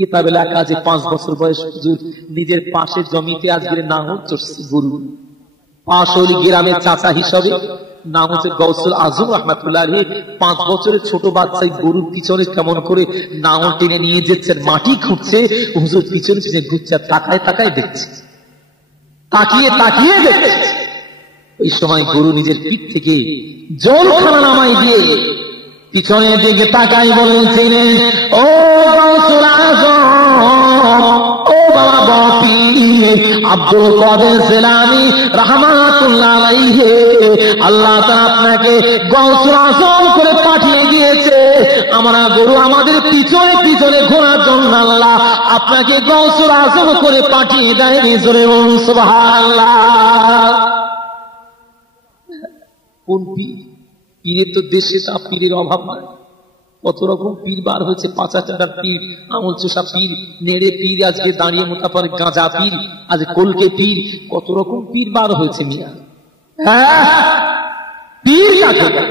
কিতাবে লেখা আছে 5 বছর বয়স হুজুর নিজের পাশের জমিতে আজকে নাঙল চড়ছে গরু। পাশলি গ্রামের চাচা হিসাবে নাম হচ্ছে গৌসুল আজম রহমাতুল্লাহ আলাইহি। 5 বছরের ছোট বাচ্চাই গরুর পিছনে কেমন করে নাঙল টেনে নিয়ে যাচ্ছেন, মাটি খুঁড়ছে, হুজুর পিছনে পিছনে ঘুরছে, তাকায় তাকায় দেখছে, তাকিয়ে তাকিয়ে দেখছে। এই সময় গরু নিজের পিঠ থেকে জলখানা নামাই দিয়ে পিছনের দিকে তাকাই বলছিলেন, ও গৌসুল আজম, ও বাবা বপি আব্দুল কাদের জিলানী রাহমাতুল্লাহ আলাইহি, আল্লাহ তাআলা আপনাকে গৌসুল আজম করে পাঠিয়ে দিয়েছে। আমরা গরু আমাদের পিছনে পিছনে ঘোরার জন্য আল্লাহ আপনাকে গৌসুল আজম করে পাঠিয়ে দেয়নি। জোরে বলুন সুবহানাল্লাহ। কোন পীর? পীরের তো দেশে তা পীরের অভাব নাই। কত রকম পীর বার হয়েছে, 5 টাকার পীর, আমল চোষা পীর, নেড়ে পীর, আজকে দাঁড়িয়ে মোটাপার গাঁজা পীর, আজ কলকে পীর, কত রকম পীর বার হয়েছে মিয়া। পীর কাকে বলে?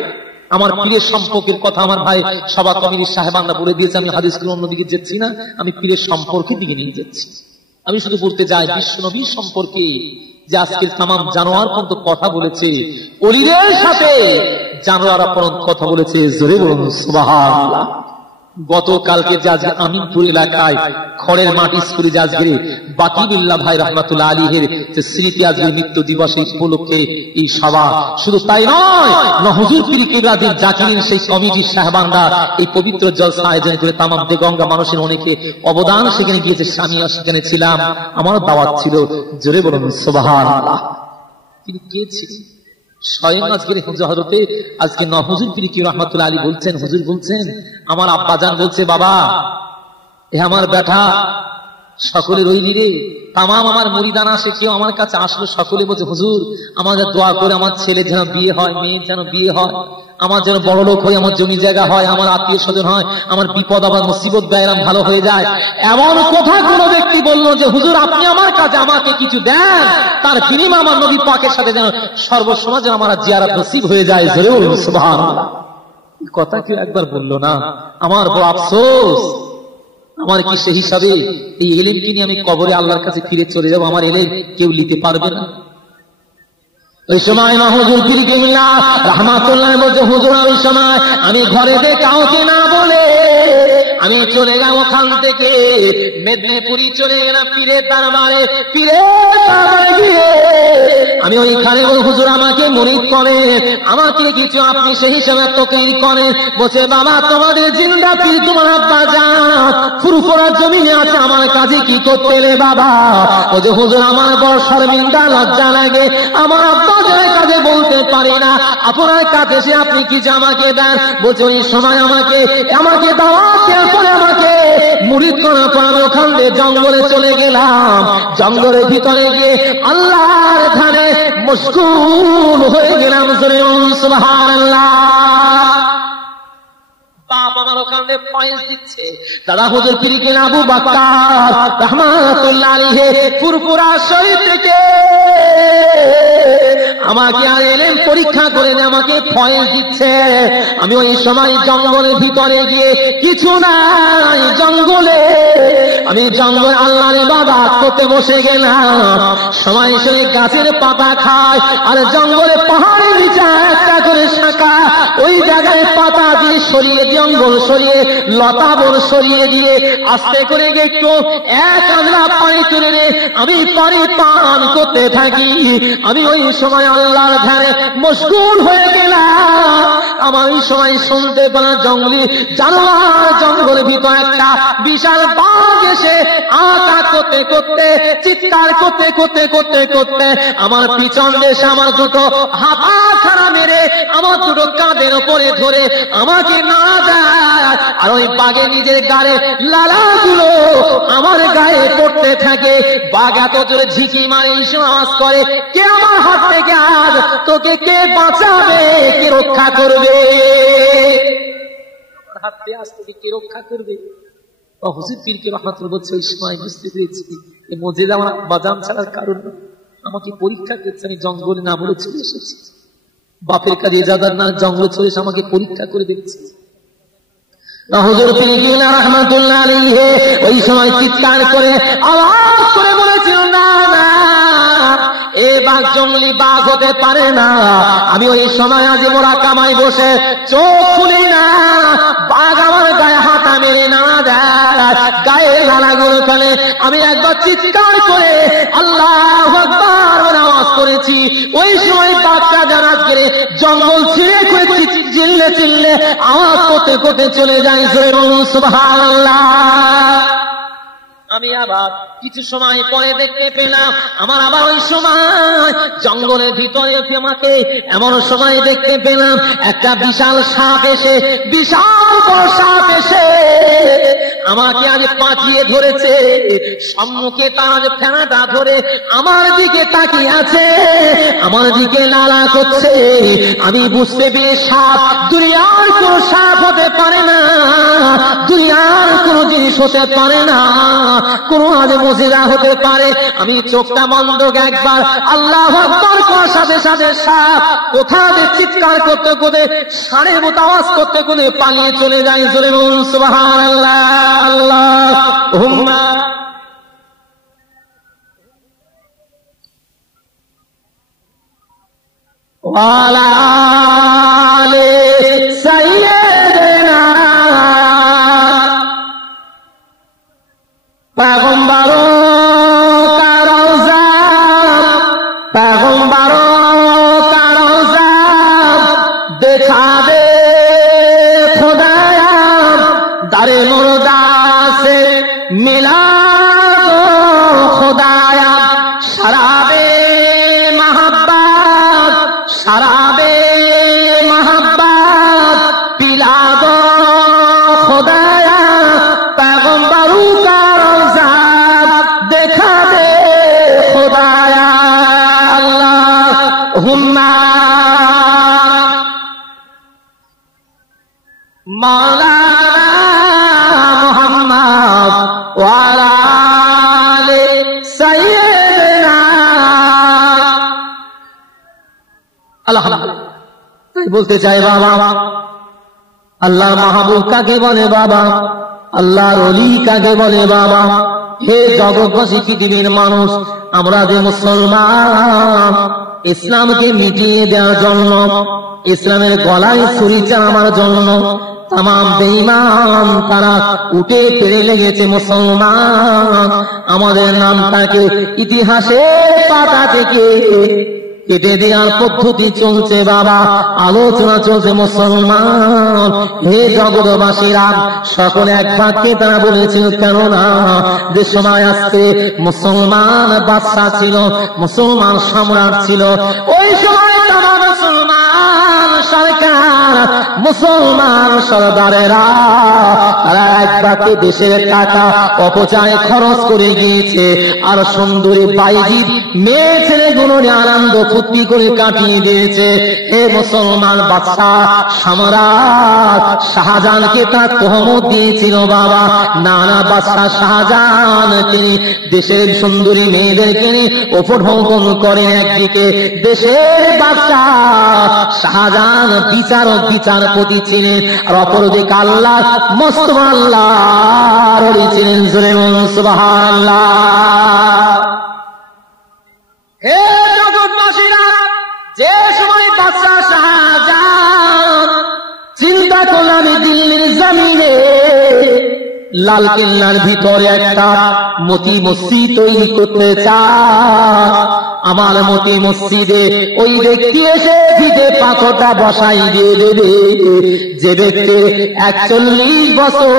আমার পীরের সম্পর্কের কথা আমার ভাই সভা কমিটির সাহেবানরা বলে দিয়েছে। আমি হাদিস করে অন্যদিকে যাচ্ছি না, আমি পীরের সম্পর্কের দিকে নিয়ে যাচ্ছি। আমি শুধু বলতে যাই বিশ্ব নবী সম্পর্কে যে আজকের তাম জানোয়ার পর্যন্ত কথা বলেছে, অলিদের সাথে জানোয়ার পর্যন্ত কথা বলেছে। জোরে বলুন সুবহানাল্লাহ। গতকালকে আজকে আমিনপুর এলাকায় খড়ের মাটি স্কুলে আজকে বাকিবুল্লাহ ভাই রহমাতুল্লাহ আলাইহির যে স্মৃতি আজকে মৃত্যু দিবসের উপলক্ষে এই সভা। শুধু তাই নয়, হুজুর পীর কিবলাদ্দীন জাকিরিন সেই কমিটির সাহেবানরা এই পবিত্র জলসা আয়োজন করে তামাম দেগঙ্গা মানুষের অনেকে অবদান সেখানে গিয়েছে। আমিও সেখানে ছিলাম, আমারও দাওয়াত ছিল। জোরে বলুন সুবহানাল্লাহ। তিনি কে ছিলেন? স্বয়ং আজকের হযরতে আজকে হুজুর পীর কি রহমাতুল্লাহ আলাইহি বলছেন, হুজুর বলছেন, আমার আব্বাজান বলছে, বাবা এ আমার বেটা সকলে রইলি রে, তামাম আমার মুরিদান আসে, কেউ আমার কাছে আসলো, সকলে বলছে হুজুর আমাদের দোয়া করে আমার ছেলে যেন বিয়ে হয়, মেয়ের যেন বিয়ে হয়, আমার যেন বড় লোক হয়, আমার জমি জায়গা হয়, আমার আত্মীয় স্বজন হয়, আমার বিপদ আবার মুসিবত বেরাম ভালো হয়ে যায়। এমন কথা কোন ব্যক্তি বললো যে হুজুর আপনি আমার কাছে আমাকে কিছু দেন, তার বিনিময়ে আমার নবী পাকের সাথে যেন সর্বসময় যেন আমার জিয়ারত নসিব হয়ে যায়। জোরে বলুন সুবহানাল্লাহ। কথা কেউ একবার বললো না। আমার বড় আফসোস, আমার কি সেই হিসাবে এই ইলম কিনে আমি কবরে আল্লাহর কাছে ফিরে চলে যাব? আমার ইলম কেউ নিতে পারবে না। ওই সময় হুজুর পীর কিবলা রাহমাতুল্লাহ বলছে, হুজুর ওই সময় আমি ঘরেতে কাউকে না বলে আমি চলে গেলাম ওখান থেকে মেদিনীপুরি চলে গেলাম পীরের দরবারে। পীরের দরবারে গিয়ে আমি ওইখানে হুজুর আমাকে মুরিদ করেন, আমাকে কিছু আপনি সেই হিসাবে তকরির করেন। বলছে বাবা তোমাদের জিন্দা পীর তোমার আব্বা জান ফুরফুরা জমিনে আছে, আমার কাছে কি করতে এলে বাবা? বলছে হুজুর আমার বড় শর্মিন্দা লজ্জা লাগে, আমার আব্বা জানের কাছে বলতে পারি না, আপনার কাছে সে আপনি কিছু আমাকে দেন। বলছে ওই সময় আমাকে দাওয়াত করে আমাকে মুরিদ করার পর আমি ওখান থেকে জঙ্গলে চলে গেলাম। জঙ্গলের ভিতরে গিয়ে আল্লাহর ধারে মশগুল হয়ে গেলাম। সুবহানাল্লাহ। বাপ আমার ওখানে পয়েন্ট দিচ্ছে, দাদা হুজুর পীর কি আবু বকর রাহমাতুল্লাহ আলাইহি ফুরফুরা শরীফ থেকে আমাকে আর এলেন পরীক্ষা করে আমাকে পয়েন্ট দিচ্ছে। আমি ওই সময় জঙ্গলের ভিতরে গিয়ে কিছু নাই, জঙ্গলে আমি জঙ্গল আল্লাহর ইবাদত করতে বসে গেলাম। সময় সময় গাছের পাতা খায়, আর জঙ্গলে পাহাড়ের নিচে একটা করে শাখা, ওই জায়গায় পাতা দিয়ে সরিয়ে জঙ্গল সরিয়ে লতা বন সরিয়ে দিয়ে আস্তে করে একটু এক আধলা পানি তুলে নে আমি পানি পান করতে থাকি। আমি ওই সময় আল্লাহর ধ্যানে মশগুল হয়ে গেলাম। আমার ওই সময় শুনতে পেলাম জঙ্গলি জানোয়ার, জঙ্গলের ভিতর একটা বিশাল বাঘ এসে আঘাত করতে করতে চিৎকার করতে করতে করতে করতে আমার পিছন দেশে আমার দুটো হাতা ছাড়া মেরে আমার দুটো কাঁধের উপরে ধরে আমাকে নাড়া দেয়, আর ওই বাঘে নিজের গায়ে লালাগুলো আমার গায়ে পড়তে থাকে। বাঘ এত জোরে ঝিঁকি মারে আওয়াজ করে, কে আমার হাত থেকে আজ তোকে কে বাঁচাবে, কে রক্ষা করবে? হাত থেকে আজ তোকে কে রক্ষা করবে? হুজুর পীর কি রহমাতুল্লাহ বলছে, ওই সময় বুঝতে পেরেছি এই মুজিজা আমার বাজান ছাড়ার কারণ আমাকে পরীক্ষা করছে। আমি জঙ্গলে না বলে চলে এসেছি, বাপের কাছে ইজাজত না জঙ্গলে চলে এসে আমাকে পরীক্ষা করে দেখছে। হুজুর পীর রাহমাতুল্লাহ আলাইহি ওই সময় চিৎকার করে আওয়াজ করে বলেছিল, না না, এ বাঘ জঙ্গলি বাঘ হতে পারে না। আমি ওই সময় আজ মোরা কামাই বসে চোখ খুলি না, বাঘ আমার গায়ে হাতা মেরে না দেয়, গায়ে লালাগুলো ফেলে। আমি একবার চিৎকার করে আল্লাহু আকবার আওয়াজ করেছি। ওই সময় বাঘটা জানা করে জঙ্গল ছিঁড়ে করে চিল্লে চিল্লে আওয়াজ করতে করতে চলে যায়। সুবহানাল্লাহ। আমি আবার কিছু সময় পরে দেখতে পেলাম আমার আবার ওই সময় জঙ্গলের ভিতরে আমাকে এমন সময় দেখতে পেলাম একটা বিশাল সাপ এসে, বিশাল বড় সাপ এসে আমাকে আজ পাঠিয়ে ধরেছে। সম্মুখে তার ফেনাটা ধরে আমার দিকে তাকিয়ে আছে, আমার দিকে লালা করছে। আমি বুঝতে পেরে সাপ দুনিয়ার কোন সাপ হতে পারে না, দুনিয়ার কোন জিনিস হতে পারে না, কোন আজ মুজিজা হতে পারে। আমি চোখটা বন্ধ একবার আল্লাহু আকবার করার সাথে সাথে সাপ কোথা দিয়ে চিৎকার করতে করতে ষাঁড়ের মতো আওয়াজ করতে করতে পালিয়ে চলে যায়। জোরে বলুন সুবহানাল্লাহ। আল্লাহুম্মা ওয়ালা আলি সাইয়্যিদিনা पैगंबरों का रोज़ा, पैगंबरों का रोज़ा दिखा दे खुदाया, दरे मुर्दा से मिला दो खुदाया, शराबे महब्बत, शराबे महब्बत पिला दो खुदाया, पैगंबरों का मौलाना मुहम्मद वाला आले सैयदना। আলহামদুলিল্লাহ। তাই বলতে চাই বাবা, আল্লাহ মাহবুব কাকে বলে বাবা, আল্লাহর ওলি কাকে বলে বাবা। হে জগৎবাসী পৃথিবীর মানুষ, আমরা যে মুসলমান, ইসলামকে মিটিয়ে দেওয়ার জন্য, ইসলামের গলায় ছুরি চালাবার জন্য তামাম বেঈমান তারা উঠে পেরে লেগেছে মুসলমান। আমাদের নামটাকে ইতিহাসের পাতা থেকে কেটে দেওয়ার পদ্ধতি চলছে বাবা, আলোচনা চলছে মুসলমান। হে জগৎবাসীরা, সকলে এক বাক্যে তারা বলেছিল, কেননা যে সময় আসছে মুসলমান বাদশা ছিল, মুসলমান সম্রাট ছিল, ওই সময় তারা মুসলমান সরকার, মুসলমান সরদারেরা তারা এক বাক্যে দেশের টাকা অপচয় খরচ করে গিয়েছে। আর সুন্দরী বাইজি মেয়ে ছেলেগুলো আনন্দ ফুর্তি করে কাটিয়ে দিয়েছে। হে মুসলমান বাদশা সম্রাট শাহজাহানকে তার তহমত দিয়েছিল বাবা। নানা বাদশা শাহজাহান তিনি দেশের সুন্দরী মেয়েদেরকে নিয়ে উপঢৌকন করেন একদিকে, দেশের বাদশা শাহজাহান বিচারক বিচারপতি ছিলেন, আর অপরদিকে আল্লাহ মোস্তফা আল্লাহর ওলি ছিলেন। জোরে বলুন সুবহানাল্লাহ। হে জগৎবাসীরা, যে সময় বাদশা শাহজাহান চিন্তা করলাম দিল্লির জমিনে লাল কেল্লার ভিতরে একটা মতি মসজিদ তৈরি করতে চায়, আমার মতি মসজিদে ওই ব্যক্তি এসে ভিতে পাথরটা বসাই দিয়ে দেবে যে ব্যক্তি 41 বছর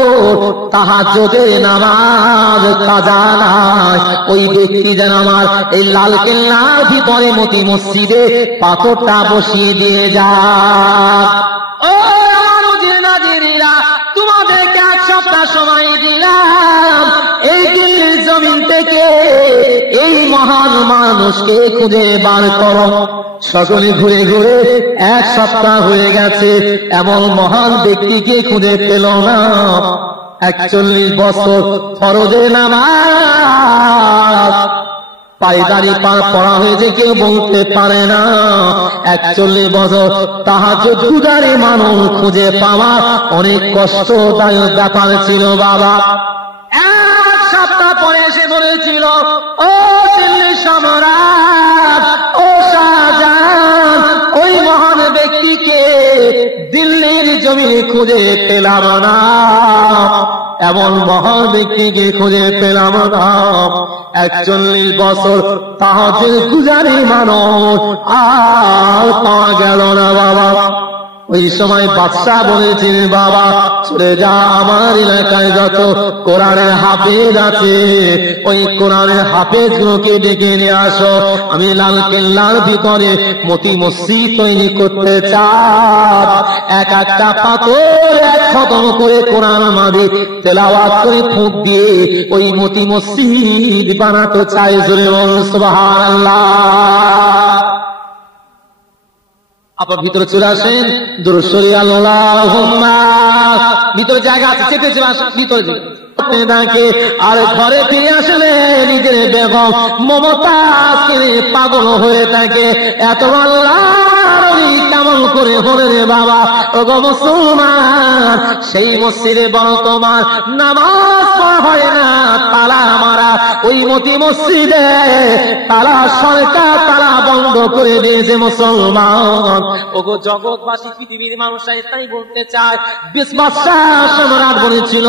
তাহাজ্জুদের নামাজ কাজা নাই, ওই ব্যক্তি যেন আমার এই লাল কেল্লার ভিতরে মতি মসজিদে পাথরটা বসিয়ে দিয়ে যায়। ও আমার নাজিরিরা, তোমাদেরকে 1 সপ্তাহ সময় দিলাম, এই দিল্লির জমিন থেকে এই মহান মানুষকে খুঁজে বার করো। সকলে ঘুরে ঘুরে 1 সপ্তাহ হয়ে গেছে, এমন মহান ব্যক্তিকে খুঁজে পেল না। 41 বছর ফরজে নামাজ পায়দারি পড়া হয়েছে কেউ বলতে পারে না। 41 বছর তাহাজ্জুদ গুজারি মানুষ খুঁজে পাওয়া অনেক কষ্টদায়ক ব্যাপার ছিল বাবা। এক সপ্তাহ পরে এসে বলেছিল, ও দিল্লি সম্রাট, ও শাহজাহান, ওই মহান ব্যক্তিকে দিল্লির জমিনে খুঁজে পেলাম না, এমন মহান ব্যক্তিকে খুঁজে পেলাম না। 41 বছর তাহাজ্জুদ গুজারি মানুষ আর পাওয়া গেল না বাবা। ওই সময় বাদশা বলেছেন, বাবা চলে যা, আমার এলাকায় যত কোরআনের হাফেজ আছে ওই কোরআনের হাফেজ গুলোকে ডেকে নিয়ে আসো, আমি লাল কেল্লার ভিতরে মতি মসজিদ তৈরি করতে চাই। এক একটা পাথর এক খতম করে কোরআন মাঝে তেলাওয়াত করে ফুঁক দিয়ে ওই মতি মসজিদ বানাতে চাই। জোরে বলুন সুবহানাল্লাহ। আপনার ভিতরে চলে আসেন, দুরূদ শরীফ আল্লাহুম্মা, ভিতরে জায়গা আছে, চেপেছে ভিতরে থাকে। আর ঘরে ফিরে আসলে নিজের বেগম মমতাজকে পাগল হয়ে থাকে। এত আল্লাহ কেমন করে হলে রে বাবা, ও গো মুসলমান, সেই মসজিদে বড় তোমার নামাজ পড়া হয় না, তালা মারা। ওই মতি মসজিদে তালা সরকার তালা বন্ধ করে দিয়েছে মুসলমান। ও গো জগৎবাসী, পৃথিবীর মানুষরাই তাই বলতে চায়। বাদশাহ সম্রাট বলেছিল,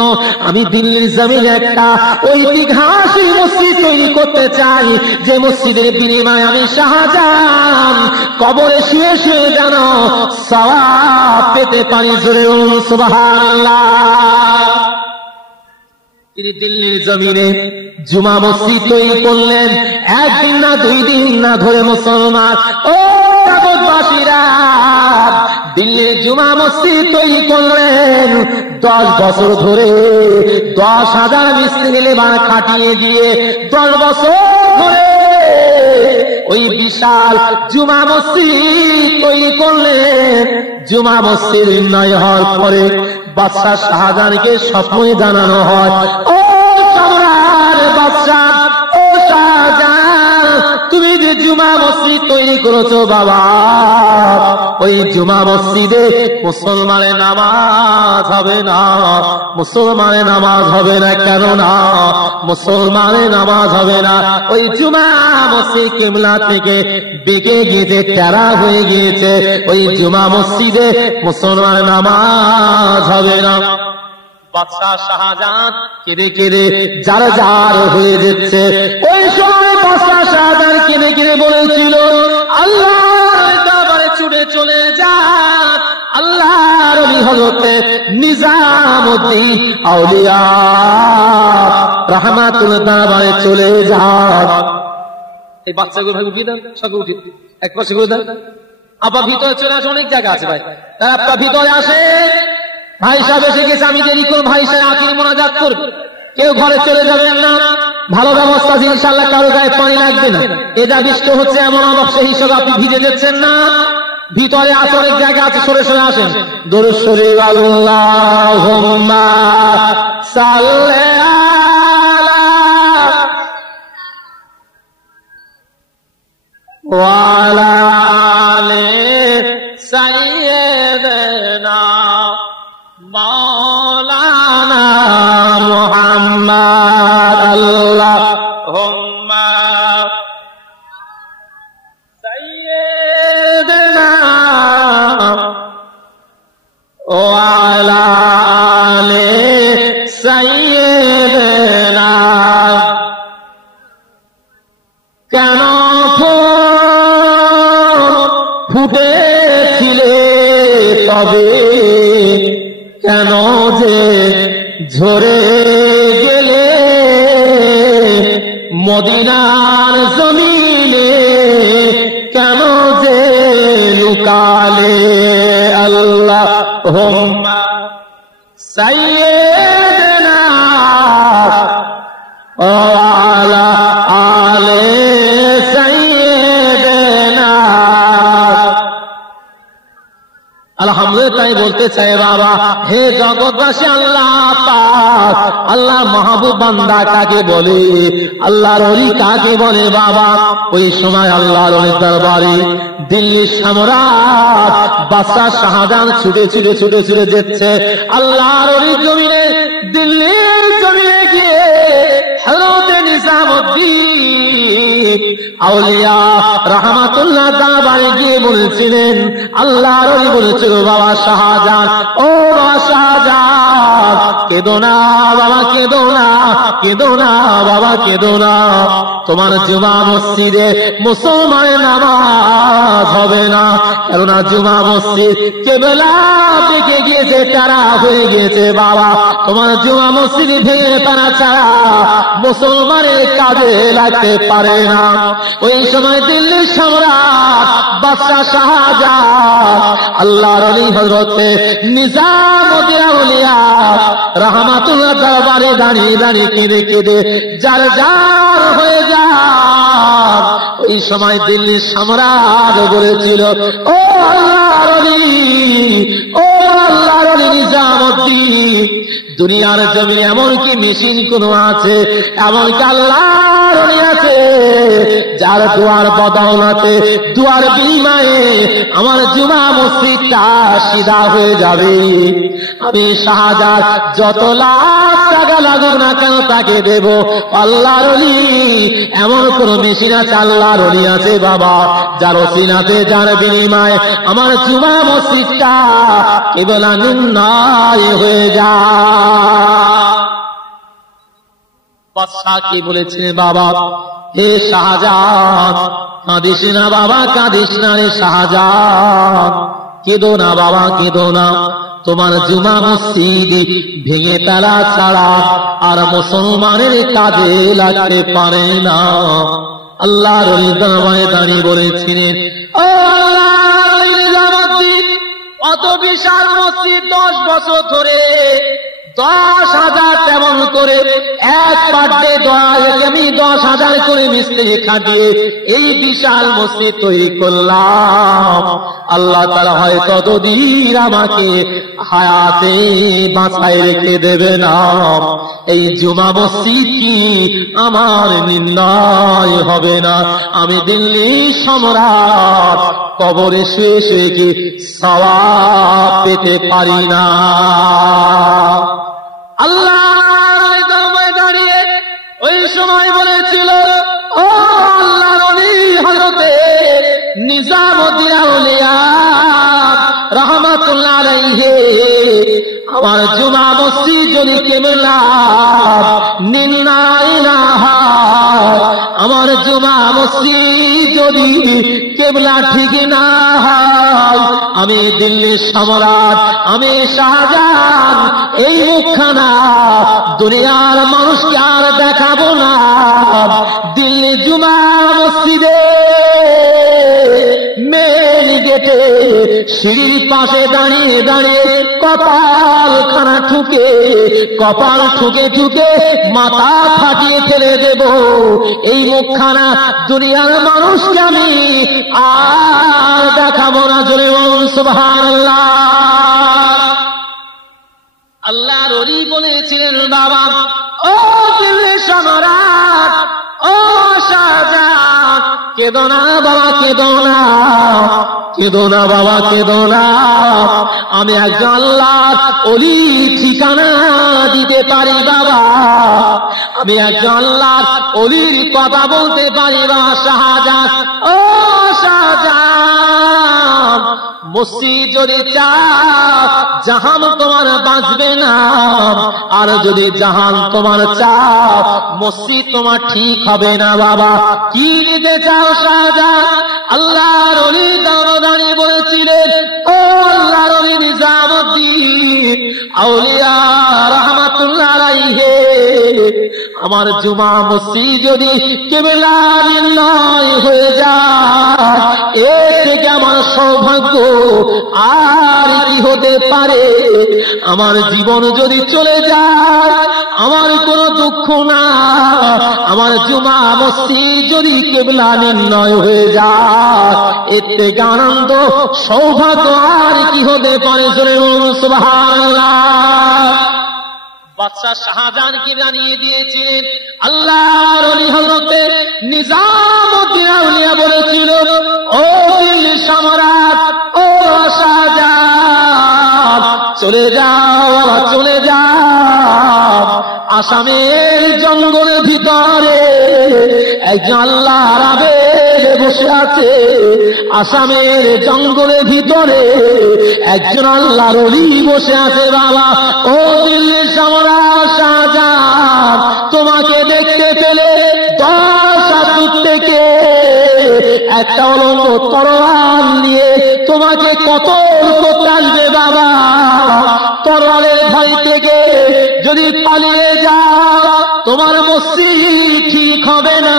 আমি দিল্লির জমিনে একটা ঐতিহাসিক মসজিদ তৈরি করতে চাই, যে মসজিদের বিনিময়ে আমি শাহজাহান কবরে শুয়ে শুয়ে যেন সওয়াব পেতে পারি। জোরে বলুন সুবহানাল্লাহ। তিনি দিল্লির জমিনে জুমা মসজিদ তৈরি করলেন। একদিন না 2 দিন না ধরে মুসলমান ও জগৎবাসীরা দিল্লির জুমা মসজিদ তৈরি করলেন। 10 বছর ধরে 10,000 মিস্ত্রি লেবার খাটিয়ে দিয়ে 10 বছর ধরে ওই বিশাল জুমা মসজিদ তৈরি করলেন। জুমা মসজিদ নির্ণয় হওয়ার পরে বাদশা শাহজাহানকে স্বপ্নে জানানো হয়, ও সম্রাট বাদশা, ও শাহজাহান, তুমি যে জুমা মসজিদ তৈরি করেছো বাবা, ওই জুমা মসজিদে মুসলমানের নামাজ হবে না। মুসলমানের নামাজ হবে না কেন না? মুসলমানের নামাজ হবে না, ওই জুমা মসজিদ কিবলা থেকে বেঁকে গিয়েছে, টেরা হয়ে গিয়েছে। ওই জুমা মসজিদে মুসলমানের নামাজ হবে না। বাদশা শাহজাহান কেঁদে কেঁদে যার যার হয়ে যাচ্ছে। ওই সময় বাদশা শাহজাহান কেঁদে কেঁদে বলেছিল, আল্লাহর দরবারে ছুটে চলে যান, আল্লাহর ওলি হযরতে নিজামউদ্দিন আউলিয়া রাহমাতুল্লাহ দরবারে চলে যান। এই বাচ্চাগুলো ভাই উঠিয়ে দেন, সব উঠিয়ে এক পাশে করে দেন। আবার ভিতরে চলে আসে, অনেক জায়গা আছে ভাই, তারা আপনার ভিতরে আসে। ভাই সাহেব এসে গেছে, আমি দেরি করব, ভাই সাহেব আখির মোনাজাত করবে। কেউ ঘরে চলে যাবেন না, ভালো ব্যবস্থা আছে ইনশাআল্লাহ, কারো গায়ে পানি লাগবে না। এটা বৃষ্টি হচ্ছে এমন অবস্থা হিসেবে আপনি ভিজে যাচ্ছেন না। ভিতরে আসরের জায়গা আছে, সরে সরে আসেন। দুরূদ শরীফ আল্লাহুম্মা সাল্লি আলা ওয়া আলা আলি সাইয়্যিদিনা মাওলানা মুহাম্মদ। আল্লাহুম্মা সাইয়্যিদিনা ওয়া আলা আলি সাইয়্যিদিনা। কেন ফুটেছিলে তবে, কেন যে ঝরে গেলে মদিনার জমিনে, কেন যে লুকালে। আল্লাহুম্মা সাইয়্যিদিনা ওয়া আলা আলি সাইয়্যিদিনা। আলহামদুলিল্লাহ। ধরে তাই বলতে চাই বাবা, হে জগৎবাসী, আল্লাহ পাক, আল্লাহ মাহবুব বান্দা কাকে বলে, আল্লাহর ওলি কাকে বলে বাবা? ওই সময় আল্লাহর ওলির দরবারে দিল্লির সম্রাট বাদশাহ শাহজাহান ছুটে ছুটে ছুটে ছুটে যাচ্ছে আল্লাহর ওলির জমিনে, দিল্লির জমিনে গিয়ে হযরত নিজামউদ্দিন আউলিয়া রাহমাতুল্লাহ দরবারে গিয়ে বলছিলেন, আল্লাহর ওলি বলেছিল, বাবা শাহজাহান, ও বাবা শাহজাহান, কেঁদো না বাবা, কেঁদো না, কেঁদো না বাবা, কেঁদো না। তোমার জুমা মসজিদে মুসলমানের নামাজ হবে না, কেননা জুমা মসজিদ কেবলা থেকে গিয়েছে, তারা হয়ে গিয়েছে বাবা। তোমার জুমা মসজিদ ভেঙে তারা ছাড়া মুসলমানের কাজে লাগতে পারে না। ওই সময় দিল্লির সম্রাট বাদশাহ শাহজাহান আল্লাহর ওলি হযরতে নিজামউদ্দিন আউলিয়া রাহমাতুল্লাহ দরবারে দাঁড়িয়ে দাঁড়িয়ে কেঁদে কেঁদে যার যার হয়ে যায়। ওই সময় দিল্লির সম্রাট বলেছিল, ও আল্লাহর ওলি, ও আল্লাহর ওলি নিজামউদ্দিন, দুনিয়ার জমিনে এমন কি মেশিন কোন আছে, এমন কি আল্লাহর ওলি আছে যার দুয়ার বদৌলতে, দুয়ার বিনিময়ে আমার জুমা মসজিদটা সিধা হয়ে যাবে? আমি শাহজাহান যত লাখ টাকা লাগুক না কেন তাকে দেব। আল্লাহর ওলি এমন কোন মেশিন আছে, আল্লাহর ওলি আছে বাবা, যার ওসিলাতে, যার বিনিময়ে আমার জুমা মসজিদটা কেবল নির্ণয় হয়ে যায়। বাদশাহ কি বলেছিলেন বাবা, হে শাহজাহান, কাঁদিস না বাবা, কাঁদিস না রে শাহজাহান, কেঁদো না বাবা, কেঁদো না। তোমার জুমা মসজিদ ভেঙে তালা ছাড়া আর মুসলমানের কাজে লাগতে পারে না। আল্লাহর ওলি দরবারে দাঁড়িয়ে বলেছিলেন, ও আল্লাহর ওলি নিজামউদ্দিন, অত বিশাল মসজিদ 10 বছর ধরে 10,000 তেমন করে এক পার্টে আমি 10,000 করে মিস্ত্রি খাটিয়ে এই বিশাল মসজিদ তৈরি করলাম। আল্লাহ তাআলা হয়তো ততদিন আমাকে হায়াতে বাঁচায় রেখে দেবে না। এই জুমা মসজিদ কি আমার নির্ণয় হবে না? আমি দিল্লি সম্রাট কবরে শুয়ে শুয়ে কি সওয়াব পেতে পারি না? আল্লাহর দরবারে দাঁড়িয়ে ওই সময় বলেছিল, ও আল্লাহর ওলি হযরতে নিজামউদ্দিন আউলিয়া রাহমাতুল্লাহ আলাইহি, আমার জুমা মসজিদ যদি কেবলা নির্ণয় না হয়, আমার জুমা মসজিদ যদি কেবলা ঠিক না হয়, আমি দিল্লির সম্রাট, আমি শাহজাহান এই মুখখানা দুনিয়ার মানুষকে আর দেখাবো না। দিল্লি জুমা মসজিদে মেন গেটে সিঁড়ির পাশে দাঁড়িয়ে দাঁড়িয়ে কপাল ঠুকে ঠুকে মাথা ফাটিয়ে ফেলে দেব। এই মুখখানা দুনিয়ার মানুষকে আমি আর দেখাবো না। জোরে বলুন সুবহানাল্লাহ। আল্লাহর ওলি বলেছিলেন, বাবা, ও দিল্লি সম্রাট, ও শাহজাহান, কেঁদো না বাবা, কেঁদো না, কেঁদো না বাবা, কেঁদো না। আমি একজন আল্লাহর ওলি ঠিকানা দিতে পারি বাবা, আমি একজন আল্লাহর ওলির কথা বলতে পারি বাবা। শাহজাহান, ও শাহজাহান, মসজিদ যদি চাও জাহান তোমার বাঁচবে না, আর যদি জাহান তোমার চাও মসজিদ তোমার ঠিক হবে না বাবা। কি নিতে চাও শাহজাহান? আল্লাহর ওলি দাঁড়িয়ে বলেছিলেন, ও আল্লাহর ওলি নিজামউদ্দিন আউলিয়া রাহমাতুল্লাহ আলাইহি, আমার জুমা মসজিদ যদি কিবলা নির্ণয় হয়ে যায়, এর থেকে আমার সৌভাগ্য আর কি হতে পারে? আমার জীবন যদি চলে যায়, আমার কোনো দুঃখ না। আমার জুমা মসজিদ যদি কিবলা নির্ণয় হয়ে যায়, এর থেকে আনন্দ সৌভাগ্য আর কি হতে পারে? সুবহানাল্লাহ। বাদশা শাহজাহানকে জানিয়ে দিয়েছিলেন, আল্লাহর ওলি হযরত নিজামউদ্দিন আউলিয়া বলেছিল, ও দিল্লি সম্রাট, ও শাহজাহান, চলে যাও, চলে যাও। আসামের জঙ্গলের ভিতরে একজন আল্লাহর আবেদ বসে আছে। আসামের জঙ্গলের ভিতরে একজন আল্লাহর ওলি বসে আছে। বাবা, ও দিল্লির সম্রাট শাহজাহান, তোমাকে দেখতে পেলে 10 হাত দূর থেকে একটা অলঙ্গ তরোয়াল নিয়ে তোমাকে কতল করতে আসবে। বাবা, তরোয়ালের ভয় থেকে যদি পালিয়ে যাও, তোমার মসজিদ ঠিক হবে না।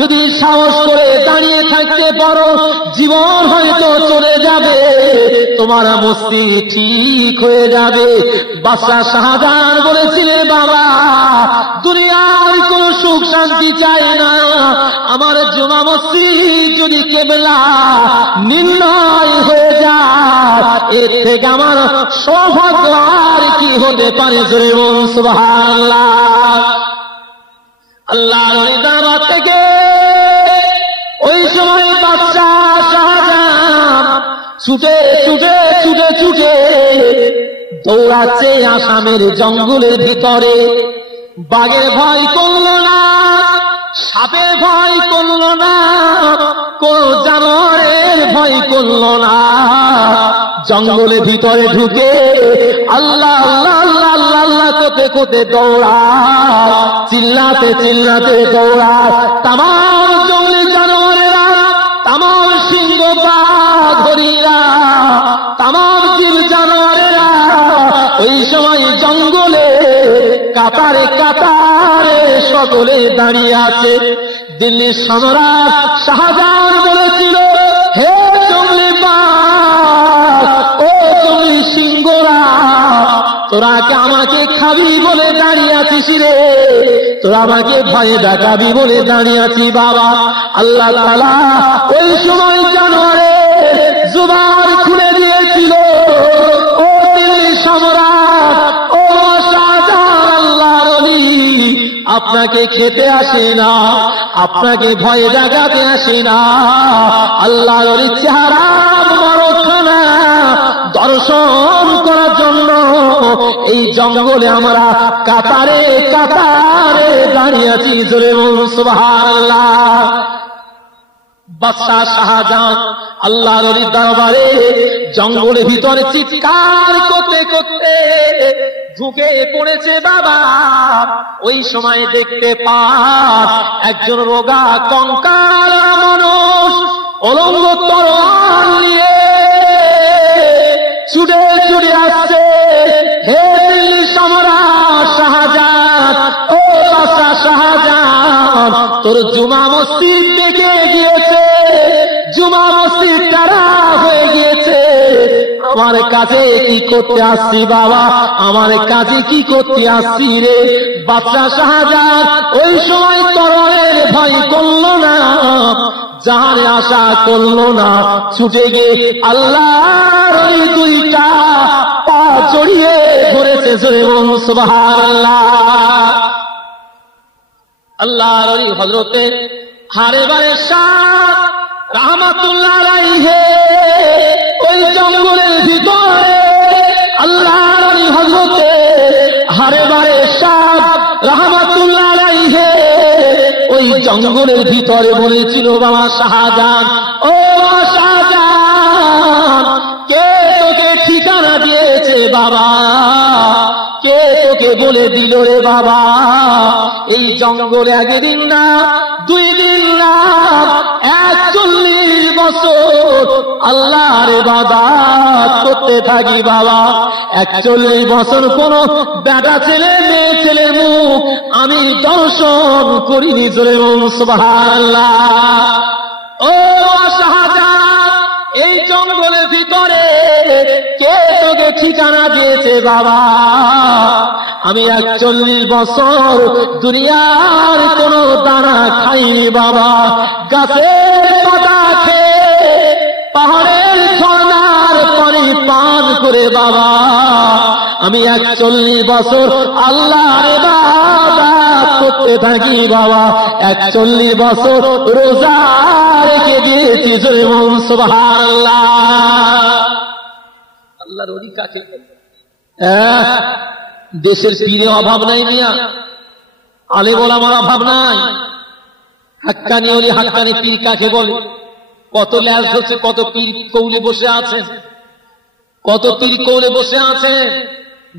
যদি সাহস করে দাঁড়িয়ে থাকতে পারো, জীবন হয়তো চলে যাবে, তোমার মসজিদ ঠিক হয়ে যাবে। বাদশা শাহজাহান বলেছিলেন, বাবা, দুনিয়ার কোন সুখ শান্তি চাই না, আমার জুমা মসজিদ যদি কিবলা নির্ণয় হয়ে যায়, এর থেকে আমার সৌভাগ্য আর কি হতে পারে? জোরে বলুন সুবহানাল্লাহ। আল্লাহর দরবার থেকে ওই সময় বাদশা শাহজাহান ছুটে ছুটে ছুটে ছুটে দৌড়াচ্ছে আসামের জঙ্গলের ভিতরে। বাঘের ভয় করল না, সাপের ভয় করল না, কোন জানোয়ারের ভয় করল না। জঙ্গলের ভিতরে ঢুকে আল্লাহ আল্লাহ আল্লাহ আল্লাহ আল্লাহ করতে করতে দৌড়া, চিল্লাতে চিল্লাতে দৌড়া। তামাম জঙ্গলি জানোয়ারেরা, তামাম সিংহ বাঘ হরিণা, তামাম জীব জানোয়ারেরা ওই সময় জঙ্গলে কাতারে কাতারে সকলে দাঁড়িয়ে আছে। দিল্লির সম্রাট শাহজাহান বলেছিল, হে জঙ্গলি বাঘ, ও জঙ্গলি সিংহরা, তোরা কি আমাকে খাবি বলে দাঁড়িয়ে আছিস রে? তোরা আমাকে ভয়ে দেখাবি বলে দাঁড়িয়ে আছি? বাবা, আল্লাহ তাআলা ওই সময় জানোয়ারের জুবান খুলে দিয়েছিল। ও দিল্লি সম্রাট, ও শাহজাহান, আল্লাহর ওলি, আপনাকে খেতে আসে না, আপনাকে ভয়ে দেখাতে আসে না। আল্লাহর ওলির চেহারা মুবারকখানা দর্শন করার জন্য এই জঙ্গলে আমরা কাতারে কাতারে দাঁড়িয়ে আছি। জোরে বলুন সুবহানাল্লাহ। বাদশা শাহজাহান আল্লাহর ওলির দরবারে জঙ্গলের ভিতরে চিৎকার করতে করতে ঢুকে পড়েছে। বাবা, ওই সময় দেখতে পান একজন রোগা কঙ্কাল মানুষ অলঙ্গ তরোয়াল নিয়ে ছুটে ছুটে আসছে। হে দিল্লি সম্রাট শাহজাহান, ও বাদশা শাহজাহান, তোর জুমা মসজিদ দেখে গিয়েছে, জুমা মসজিদ তারা হয়ে গিয়েছে। আমার কাছে কি করতে আসছি? বাবা, আমার কাছে কি করতে আসছি রে? বাদশা শাহজাহান ওই সময় তরোয়ালের ভয় করল না, জাহানে আশা করলো না, ছুটে গিয়ে আল্লাহর ওই দুইটা পা জড়িয়ে ধরেছে। জোরে বলুন সুবহানাল্লাহ। আল্লাহর ওই হযরতে হারেবারে শাহ রাহমাতুল্লাহ আলাইহি ওই জঙ্গলের ভিতরে আল্লাহর ওই হযরতে হারেবারে শাহ রাহমাতুল্লাহ আলাইহি ওই জঙ্গলের ভিতরে বলেছিল, বাবা শাহজাহান, ও শাহজাহান, কে তোকে ঠিকানা দিয়েছে বাবা? কে তোকে বলে দিল রে বাবা? এই জঙ্গলে একদিন না, 2 দিন না, 41 বছর আল্লাহর ইবাদত করতে থাকি বাবা। 41 বছর কোন বেটা ছেলে মেয়ে ছেলের মুখ আমি দর্শন করিনি। জোরে বলুন সুবহানাল্লাহ। ও শাহজাহান, এই জঙ্গলের ভিতরে কে তোকে ঠিকানা দিয়েছে বাবা? আমি 41 বছর দুনিয়ার কোন দানা খাইনি বাবা। গাছের পাতা খেয়ে পাহাড়ের ঝর্ণার পানি পান করে বাবা আমি 41 বছর আল্লাহর ইবাদত করতে থাকি বাবা। 41 বছর রোজা রেখে দিয়েছি। জোরে বলুন সুবহানাল্লাহ। আল্লাহর ওলি কাকে দেশের পীরে অভাব নাই মিয়া, আলেম ওলামার অভাব নাই। হাক্কানি ওলি হাক্কানি পীর কাকে বলে? কত ল্যাজ হচ্ছে, কত পীর কৌলে বসে আছেন, কত পীর কৌলে বসে আছেন।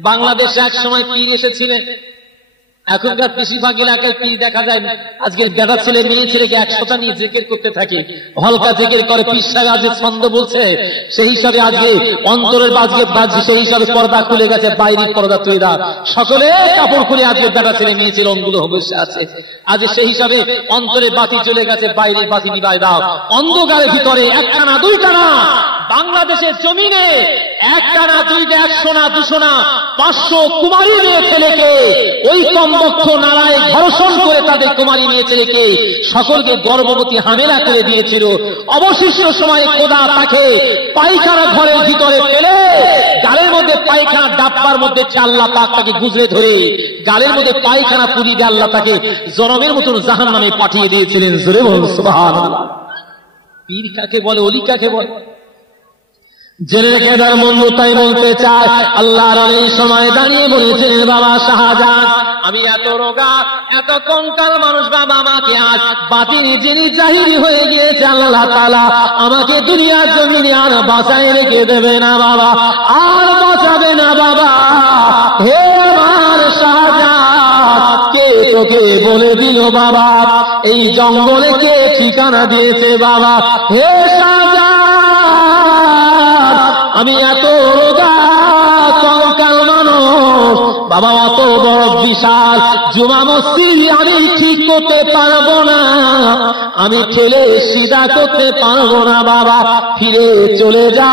বাংলাদেশে এক সময় পীর এসেছিলেন, এখনকার বেশিরভাগ এলাকায় পীর দেখা যায় না। আজকের বেটা ছেলে মেয়ে ছেলেকে 100টা নিয়ে জিকির করতে থাকে, হলকা জিকির করে। পীর সাহেব আজকে ছন্দ বলছে, সেই হিসাবে আজকে অন্তরের বাজছে, সেই হিসাবে পর্দা খুলে গেছে, বাইরের পর্দা তৈরা সকলে কাপড় খুলে আজকে বেটা ছেলে মেয়ে ছেলে অঙ্গুলো বসে আছে। আজ সেই হিসাবে অন্তরের বাতি চলে গেছে, বাইরের বাতি নিভাই দাও। অন্ধকারের ভিতরে একটা না দুইটা না, বাংলাদেশের জমিনে একটা না দুইটা, 100 না 200 না 500 কুমারী মেয়ে ছেলেকে ওই কমবক্ষ নারায় ধর্ষণ করে তাদের কুমারী মেয়ে ছেলেকে সকলকে গর্ভবতী হামেলা করে দিয়েছিল। অবশিষ্ট সময়ে খোদা তাকে পায়খানা ঘরের ভিতরে ফেলে গালের মধ্যে পায়খানা ডাব্বার মধ্যে আল্লাহ পাক তাকে গুজরে ধরে গালের মধ্যে পায়খানা পুরিয়ে দিয়ে আল্লাহ তাকে জনমের মতন জাহান্নামে পাঠিয়ে দিয়েছিলেন। জোরে বলুন সুবহানাল্লাহ। পীর কাকে বলে, ওলি কাকে বলে? জেনে রেখে তার মন তাই বলতে চায়। আল্লাহর এই সময় দাঁড়িয়ে বলেছিলেন, বাবা শাহজাহান আমি এত রোগা এত কঙ্কাল মানুষ বাবা, আমাকে আজ বাতিনি যিনি জাহির হয়ে গিয়েছে আল্লাহ তাআলা আমাকে দুনিয়ার জমিনে আর বাঁচায় রেখে দেবে না বাবা, আর বাঁচাবে না বাবা। হে আমার শাহজাহান, কে তোকে বলে দিল বাবা? এই জঙ্গলে কে ঠিকানা দিয়েছে বাবা? হে শাহজাহান, আমি এত রোগা কঙ্কাল মানুষ বাবা, অত বড় বিশাল জুমা মসজিদ আমি ঠিক করতে পারবো না, আমি খেলে সিধা করতে পারবো না বাবা। ফিরে চলে যা,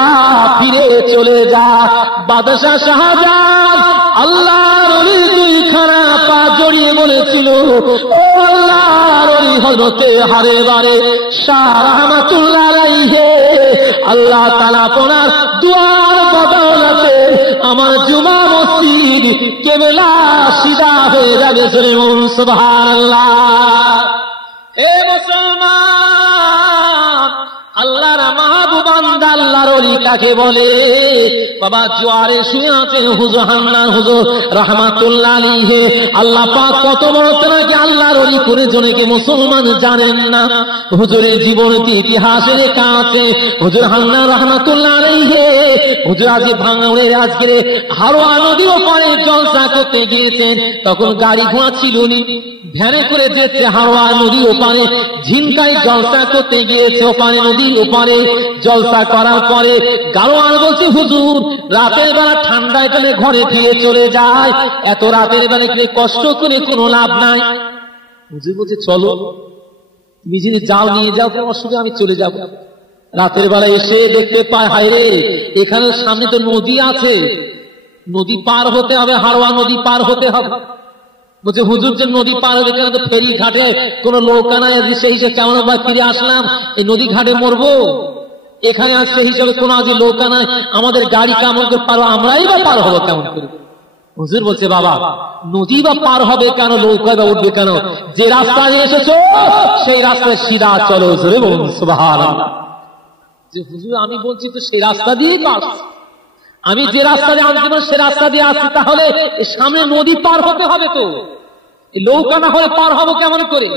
ফিরে চলে যা। বাদশাহ শাহজাহান আল্লাহর ওলি 2খানা পা জড়িয়ে বলেছিল, ও আল্লাহর ওলি হযরতে হারে বারে শাহ রাহমাতুল্লাহ আলাইহি, আল্লাহ তাআলা আপনার দুয়ার বদৌলতে আমার জুমা মসজিদ কেবলা সিধা হয়ে যাবে। সুবহানাল্লাহ। হে মুসলমান, আল্লাহর মাহবুব বান্দা আল্লাহর ওলি কাকে বলে বাবা? জোয়ারে শুয়ে আছেন হুজুর হান্নান হুজুর রাহমাতুল্লাহ আলাইহি। আল্লাহ পাক কত বড় তাকে আল্লাহর ওলি করে জনকে মুসলমান জানেন না। হুজুরের জীবনীতে ইতিহাসে লেখা আছে, হুজুর হান্নান রাহমাতুল্লাহ আলাইহি হুজুর আজ ভাঙড়ের আজকের হারোয়া নদীর ওপারে জলসা করতে গিয়েছেন। তখন গাড়ি ঘোড়া ছিল না, ভ্যানে করে যেতে হারোয়া নদীর ওপারে ঝিনকায় জলসা করতে গিয়েছে। ওপারে নদীর ওপারে জলসা করার পরে গাড়োয়ান বলছে, হুজুর রাতের বেলা ঠান্ডায় তাহলে ঘরে ফিরে চলে যায়, এত রাতের বেলা কষ্ট করে কোনো লাভ নাই। হুজুর বলছে, চলো তুমি যদি যাও নিয়ে যাও, কোনো অসুবিধা, আমি চলে যাব। রাতের বেলা এসে দেখতে পায়, হায় রে এখানে সামনে তো নদী আছে, নদী পার হতে হবে, হারোয়া নদী পার হতে হবে। বলছে, হুজুর যে নদী পার হবে কেন, তো ফেরি ঘাটে কোনো নৌকা নাই, সেই হিসেবে কেমন বা ফিরে আসলাম, এই নদী ঘাটে মরবো, এখানে আজ সেই হিসাবে কোনো আজ নৌকা নাই, আমাদের গাড়ি কেমন করে পারো, আমরাই বা পার হবো কেমন করে? হুজুর বলছে, বাবা নদী বা পার হবে কেন, নৌকায় বা উঠবে কেন? যে রাস্তায় এসেছো সেই রাস্তায় সিধা চলো। জোরে বলুন সুবহানাল্লাহ। যে হুজুর আমি বলছি তো সেই রাস্তা দিয়েই পার, আমি যে রাস্তা দিয়ে আনতে সে রাস্তা দিয়ে আসছি, তাহলে সামনে নদী পার হতে হবে, তো নৌকা না হলে পার হবো কেমন করে?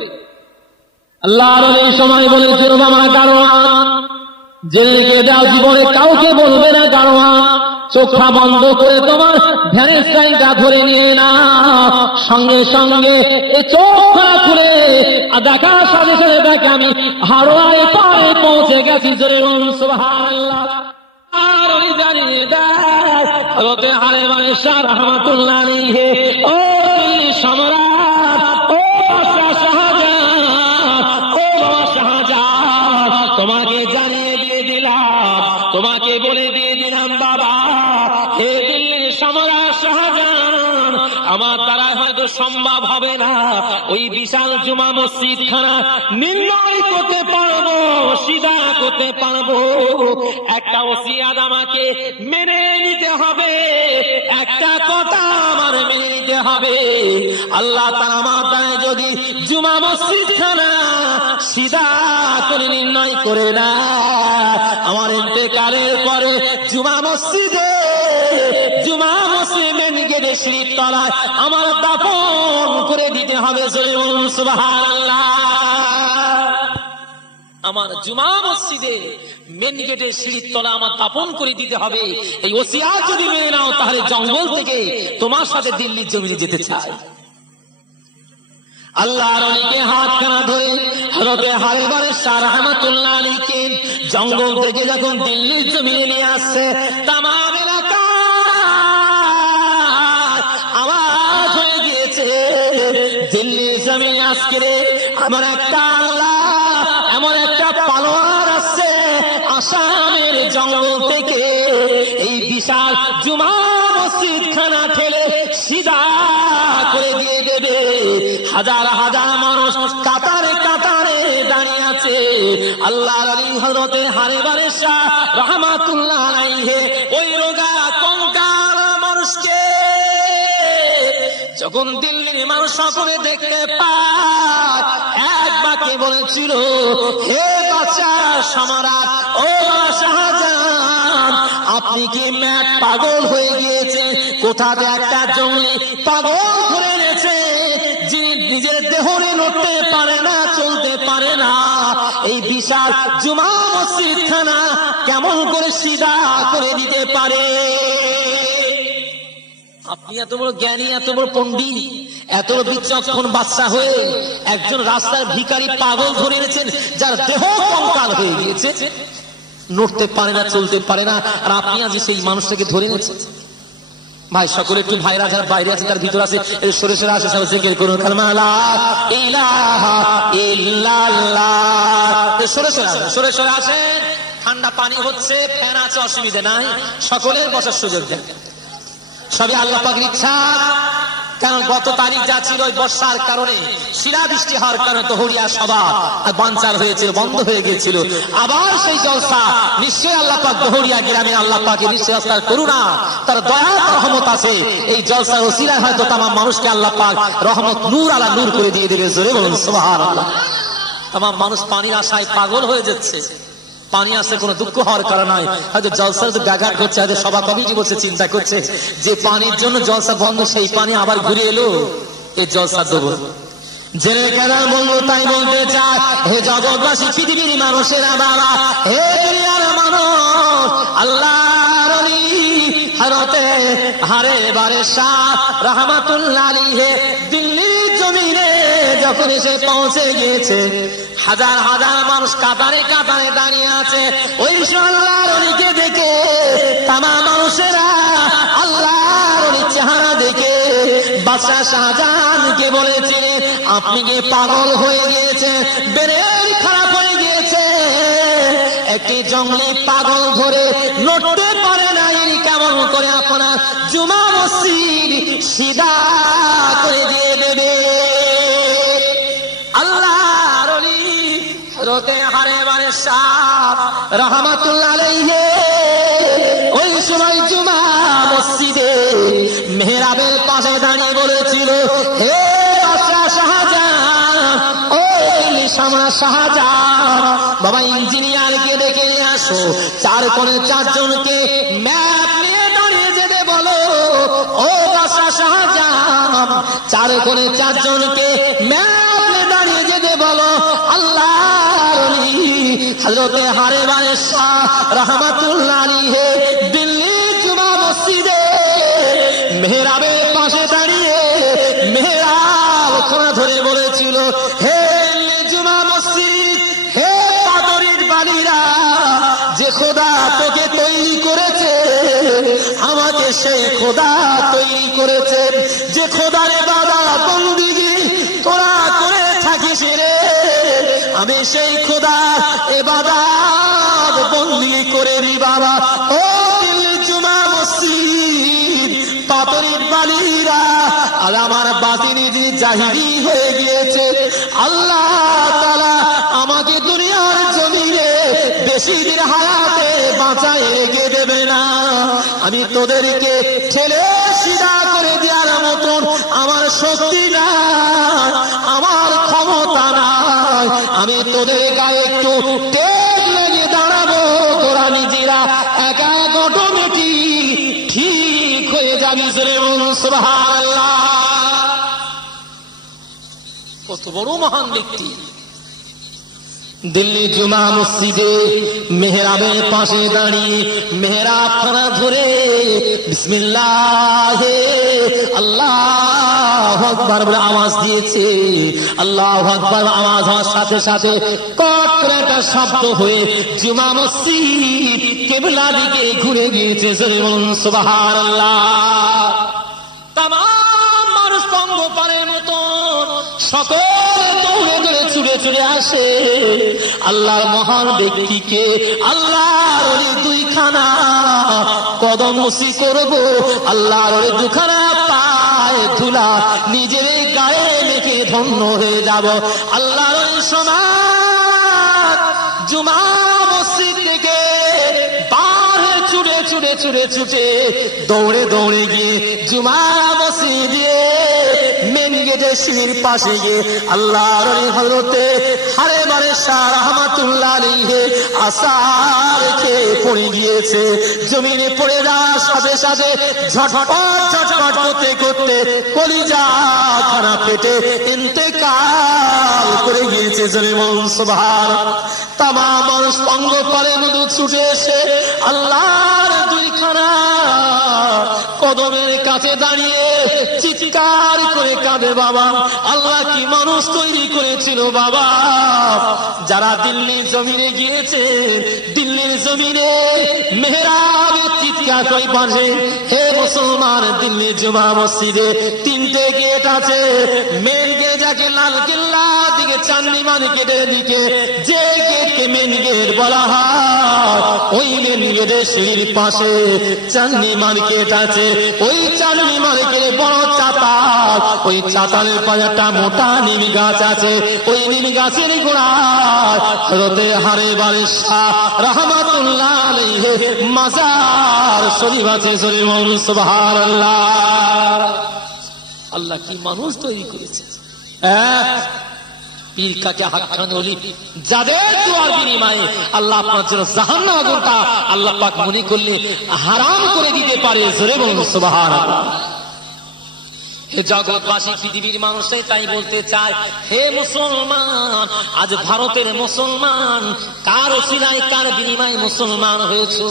আল্লাহর এই সময় বলেছিল, বাবা গাড়োয়ান জেনে রেখে দাও, জীবনে কাউকে বলবে না গাড়োয়ান, চোখটা বন্ধ করে তোমার ভ্যানের সাইনটা ধরে নিয়ে না, সঙ্গে সঙ্গে এই চোখটা খুলে দেখার সাথে সাথে দেখে আমি হাড়োয়ায় পায়ে পৌঁছে গেছি। জোরে বলুন সুবহানাল্লাহ। আর ওই দাঁড়িয়ে দেখ হযরতে হারেম আলাইহিস সালাম রাহমাতুল্লাহ আলাইহি, ও সম্রাট, ও বাদশা শাহজাহান, ও বাবা শাহজাহান, তোমাকে জানিয়ে দিয়ে দিলাম, তোমাকে বলে দিয়ে দিলাম বাবা, হে দিল্লির সম্রাট শাহজাহান, আমার দ্বারা হয়তো সম্ভব হবে না ওই বিশাল জুমা মসজিদ খানা নির্ণয় করতে পারবো, সিধা করতে পারবো। একটা ওসিয়াত আমাকে মেনে নিতে হবে, একটা কথা আমার মেনে নিতে হবে। আল্লাহ তাআলা আমার দ্বারা যদি জুমা মসজিদ খানা সিধা করে নির্ণয় করে না, আমার ইন্তেকালের পরে জুমা মসজিদে মেন গেটে সিঁড়ির তলায় আমার দাফন করে দিতে হবে। সুবহানাল্লাহ। আমার জুমা মসজিদে মেন গেটের সিঁড়ির তলা আমার দাফন করে দিতে হবে। এই ওসিয়াত যদি মেনে নাও তাহলে জঙ্গল থেকে তোমার সাথে দিল্লির জমিনে যেতে চাই। আল্লাহর ওলিকে হাতখানা ধরে হযরতে হারেম আলাইহিস সালাম রাহমাতুল্লাহ আলাইহি জঙ্গল থেকে যখন দিল্লির জমিনে নিয়ে আসছে, তামাম এলাকা আওয়াজ হয়ে গিয়েছে, দিল্লির জমিনে আজকে আমার একটা আল্লাহ, এমন একটা পালোয়ার আসছে আসামের জঙ্গল থেকে, এই বিশাল জুমা মসজিদ খানা ঠেলে সিধা করে দিয়ে দেবে। হাজার হাজার মানুষ কাতারে কাতারে দাঁড়িয়ে আছে। আল্লাহর ওলি হযরতে হারেম আলাইহিস সালাম রাহমাতুল্লাহ আলাইহি ওই রোগা কঙ্কাল মানুষকে যখন দিল্লির মানুষ সকলে দেখতে পায়, এক বাক্যে বলেছিল, হে বাদশা সম্রাট, ও শাহজাহান, আপনি কি ম্যাট পাগল হয়ে গিয়েছে? কোথাতে একটা জঙ্গলি পাগল করে এনেছে, যে নিজের দেহরে লড়তে পারে না, চলতে পারে না, এই বিশাল জুমা মসজিদ খানা কেমন করে সিধা করে দিতে পারে? আপনি এত বড় জ্ঞানী, এত বড় পণ্ডিত, এত বিচক্ষণ বাদশা হয়ে একজন রাস্তার ভিখারি পাগল ধরে এনেছেন, যার দেহ কঙ্কাল হয়ে গিয়েছে, নড়তে পারে না, চলতে পারে না, আর আপনি আজ সেই মানুষটাকে ধরে এনেছেন। ভাই সকলে একটু, ভাইরা যারা বাইরে আছে তার ভিতর আছে, সরে সরে আসে, সবাই জিকির করুন কালিমা লা ইলাহা ইল্লাল্লাহ। সরে সরে আসেন, সরে সরে আসেন। ঠান্ডা পানি হচ্ছে, ফ্যান আছে, অসুবিধা নাই, সকলের বসার সুযোগ দেন। সবই আল্লাহ পাকের ইচ্ছা। কারণ গত তারিখ যা ছিল ওই বর্ষার কারণে, শিলাবৃষ্টি হওয়ার কারণে দহরিয়া সভা বানচাল হয়েছিল, বন্ধ হয়ে গিয়েছিল। আবার সেই জলসা নিশ্চয়ই আল্লাহ পাক দহরিয়া গ্রামে আল্লাহ পাকে নিশ্চয়ই তার করুণা, তার দয়া রহমত আছে। এই জলসার ওসিলায় হয়তো তামাম মানুষকে আল্লাহ পাক রহমত নূর আলা নূর করে দিয়ে দেবে। জোরে বলুন সুবহানাল্লাহ। তামাম মানুষ পানির আশায় পাগল হয়ে যাচ্ছে। পানি আসছে কোনো দুঃখ হওয়ার কারণ নয়, হয়তো জলসা ব্যাঘাত করছে, হয়তো সভা কমিটি বসে চিন্তা করছে যে পানির জন্য জলসা বন্ধ, সেই পানি আবার ঘুরে এলো, এই জলসা দেবো। জেনে কেন বললো তাই বলতে চায়, হে জগৎবাসী, পৃথিবীর মানুষেরা বাবা, হে দুনিয়ার মানুষ, আল্লাহর ওলি হযরতে হারেম আলাইহিস সালাম রাহমাতুল্লাহ আলাইহি দিল্লির জমিনে যখন এসে পৌঁছে গিয়েছে, হাজার হাজার মানুষ কাতারে কাতারে দাঁড়িয়ে আছে। ওই আল্লাহর ওলিকে দেখে তামাম মানুষেরা আল্লাহর ওলির চেহারা দেখে বাদশা শাহজাহানকে বলেছে, আপনি কি পাগল হয়ে গিয়েছে, ব্রেন খারাপ হয়ে গিয়েছে? একটি জঙ্গলি পাগল ধরে লড়তে পারে না, কেমন করে আপনার জুমা মসজিদ সিধা করে দিয়ে দেবে? আল্লাহর ওলি হযরতে হারেম আলাইহিস সালাম রাহমাতুল্লাহ আলাইহি ওই সময় জুমা মসজিদে মেহরাবের পাশে দাঁড়িয়ে বলেছিল, হে বাদশা শাহজাহান, ও সম্রাট শাহজাহান, বাবা ইঞ্জিনিয়ারকে ডেকে নিয়ে আসো, চার কোণে চারজনকে ম্যাপ নিয়ে দাঁড়িয়ে যেতে বলো। ও বাদশা শাহজাহান, চার কোণে চারজনকে ম্যাপ নিয়ে দাঁড়িয়ে যেতে বলো। আল্লাহর ওলি হযরতে হারেম আলাইহিস সালাম রাহমাতুল্লাহ আলাইহি দিল্লির জুমা মসজিদে মেহরাবের পাশে দাঁড়িয়ে মেহরাব খানা ধরে বলেছিল, হে খোদা তোকে তৈরি করেছে, আমাকে সেই খোদা তৈরি করেছে, যে খোদার ইবাদত বন্দেগী তোরা করে থাকিস রে, আমি সেই খোদা ইবাদত বন্দেগী করে রি বাবা। ও জুমা মসজিদ পাথরের বালিরা, আর আমার বাতিনি যে জাহিরি হয়ে গিয়েছে, আল্লাহ তাআলা আমাকে দুনিয়ার জমিনে বেশি দিন হায়াতে বাঁচায় রেখে দেবে না। আমি তোদেরকে ঠেলে সিধা করে দেওয়ার মতন আমার শক্তি নাই, আমার ক্ষমতা নাই। আমি তোদের গায়ে একটু তেল লেগে দাঁড়াবো, তোরা নিজেরা একা অটোমেটিক ঠিক হয়ে যাবি। সুবহানাল্লাহ। কত বড় মহান ব্যক্তি। দিল্লি জুমা মসজিদে মেহরাবের পাশে দাঁড়িয়ে মেহরাব খানা ধরে বিসমিল্লাহ আল্লাহু আকবার বলে আওয়াজ দিয়েছে। আল্লাহু আকবার আওয়াজ হওয়ার সাথে সাথে কট করে একটা শব্দ হয়ে জুমা মসজিদ কিবলা দিকে ঘুরে গিয়েছে। সুবহানাল্লাহ। তামাম মানুষ পঙ্গপালের মতো সকল দৌড়ে দৌড়ে ছুটে ছুটে আসে আল্লাহর মহান ব্যক্তিকে আল্লাহর ওই দুইখানা কদম মুসি করব, আল্লাহর ওই দুখানা পায়ে ধুলা নিজের গায়ে মেখে ধন্য হয়ে যাব। আল্লাহর ওই সমাজ জুমা মসজিদ থেকে বারে ছুটে ছুটে ছুটে ছুটে দৌড়ে দৌড়ে গিয়ে জুমা মসজিদে মেন গেটের সিঁড়ির পাশে গিয়ে আল্লাহর হযরতে হারেমারে শাহ রাহমাতুল্লাহ আলাইহি আসার খেয়ে পড়ে গিয়েছে। জমিনে পড়ে যাওয়ার সাথে সাথে ঝটপট ঝটপট করতে করতে কলিজা খানা পেটে ইন্তেকাল করে গিয়েছে। সুবহানাল্লাহ। তামাম মানুষ পঙ্গপালের মতো ছুটে এসে আল্লাহর দুইখানা কদমের কাছে দাঁড়িয়ে চিৎকার করে কাঁদে, বাবা আল্লাহ কি মানুষ তৈরি করেছিল বাবা। যারা দিল্লির জমিনে গিয়েছে, দিল্লির জমিনে মেহরাবের চিৎকার করে পাশে, হে মুসলমান, দিল্লির জুমা মসজিদে 3টে গেট আছে। মেন গেট যাকে লাল কেল্লা দিকে চাঁদনি মার্কেটের দিকে যে গেটকে মেন গেট বলা হয়, ওই মেন গেটের সিঁড়ির পাশে চাঁদনি মার্কেট আছে। ওই চাঁদনি মার্কেটে বড় চাতাল, ওই চাতালের পাশে একটা মোটা নিম গাছ আছে। ওই নিম গাছের গোড়ায় হযরতে হারেমারে শাহ রাহমাতুল্লাহ আলাইহি মাজার শরীফ আছে। সুবহানাল্লাহ। আল্লাহ কি মানুষ তৈরি করেছে। পীর কাকে হাক্কান ওলি, যাদের দোয়ার বিনিময়ে আল্লাহ আপনার জন্য জাহান্নাম আগুনটা আল্লাহ পাক মনে করলে হারাম করে দিতে পারে। জোরে বলুন সুবহানাল্লাহ। হে জগৎবাসী, পৃথিবীর মানুষই তাই বলতে চায়, হে মুসলমান, আজ ভারতের মুসলমান কার ওসিলায় কার বিনিময়ে মুসলমান হয়েছে।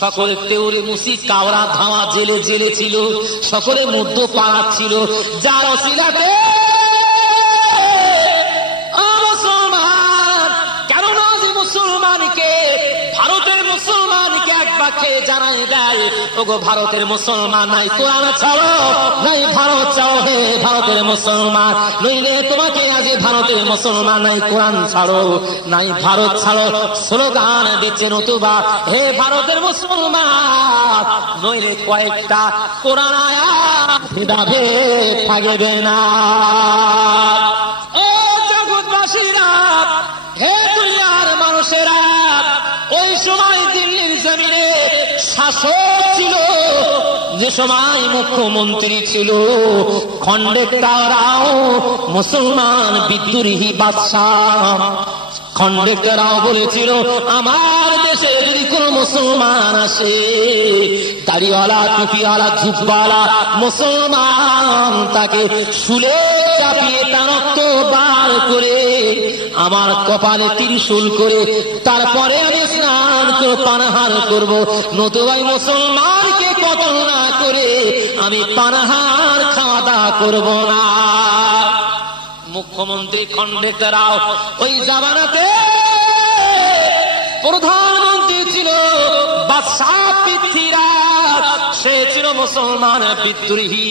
সকলে তেওরে মুসি কাওড়া ধাওয়া জেলে জেলে ছিল, সকলে মধ্য পাড়া ছিল, যার ওসিলাতে ভারতের মুসলমানকে এক বাক্যে জানাই দেয়, ওগো ভারতের মুসলমান, নাই কোরআন ছাড়ো, নাই ভারত চাও, হে ভারতের মুসলমান, নইলে তোমাকে আজ ভারতের মুসলমান, নাই কোরআন ছাড়ো, নাই ভারত ছাড়ো স্লোগান দিচ্ছে নতুবা, হে ভারতের মুসলমান, নইলে কয়েকটা কোরআন আয়াত ভেদাভেদ থাকবে না। ও জগৎবাসীরা, হে দুনিয়ার মানুষেরা, ওই সময় দিল্লির জমিনে শাসক ছিল, যে সময় মুখ্যমন্ত্রী ছিল, খন্ডেকরাও মুসলমান বিদ্রোহী বাদশাহ। খন্ডেকরাও বলেছিল, আমার দেশে যদি কোন মুসলমান আসে, দাড়িওয়ালা টুপিওয়ালা ঝুপওয়ালা মুসলমান, তাকে শুলে চাপিয়ে তার রক্ত বার করে আমার কপালে ত্রিশূল করে তারপরে আমি স্নান করে পানাহার করব, নতুবাই মুসলমানকে কতল না করে আমি পানাহার খাওয়া দাওয়া করব না। মুখ্যমন্ত্রী খন্ডেকরাও ওই জামানাতে প্রধানমন্ত্রী ছিল বাদশাহ পৃথ্বীরাজ, সে ছিল মুসলমান বিদ্রোহী।